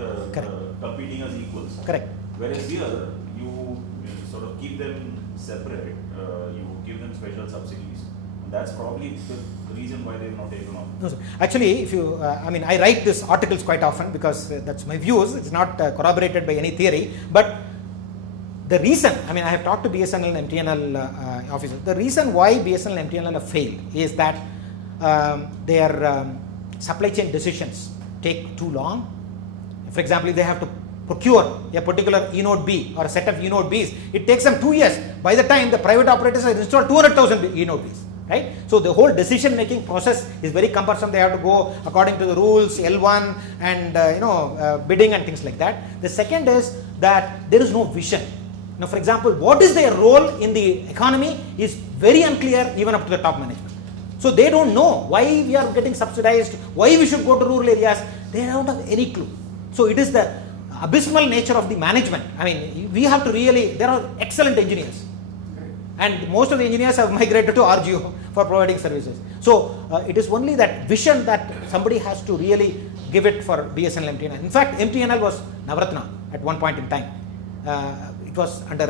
competing as equals. Correct. Whereas here you sort of keep them separate. You give them special subsidies. And that's probably the reason why they've not taken off. No, sir. Actually, if you, I write these articles quite often because that's my views. It's not corroborated by any theory, but the reason, I have talked to BSNL and MTNL officers. The reason why BSNL and MTNL have failed is that their supply chain decisions take too long. For example, if they have to procure a particular E-node B or a set of E-node Bs, it takes them 2 years. By the time the private operators have installed 200,000 E-node Bs, right? So the whole decision making process is very cumbersome. They have to go according to the rules, L1 and bidding and things like that. The second is that there is no vision. Now, for example, what is their role in the economy is very unclear even up to the top management. So they don't know why we are getting subsidized, why we should go to rural areas. They don't have any clue. So it is the abysmal nature of the management. I mean, we have to really, there are excellent engineers. And most of the engineers have migrated to RGO for providing services. So it is only that vision that somebody has to really give it for BSNL MTNL. In fact, MTNL was Navratna at one point in time. It was under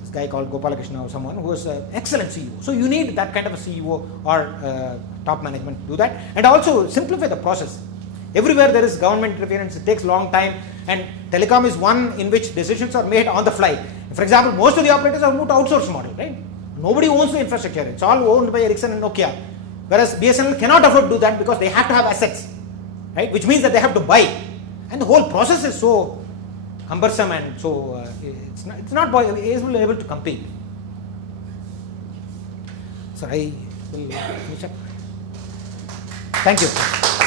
this guy called Gopalakrishna or someone who was an excellent CEO. So you need that kind of a CEO or top management to do that. And also simplify the process. Everywhere there is government interference, it takes a long time, and telecom is one in which decisions are made on the fly. For example, most of the operators have moved to outsource model, right? Nobody owns the infrastructure. It's all owned by Ericsson and Nokia. Whereas BSNL cannot afford to do that because they have to have assets, right? Which means that they have to buy. And the whole process is so cumbersome, and so it's not able to compete. So I will finish up. Thank you.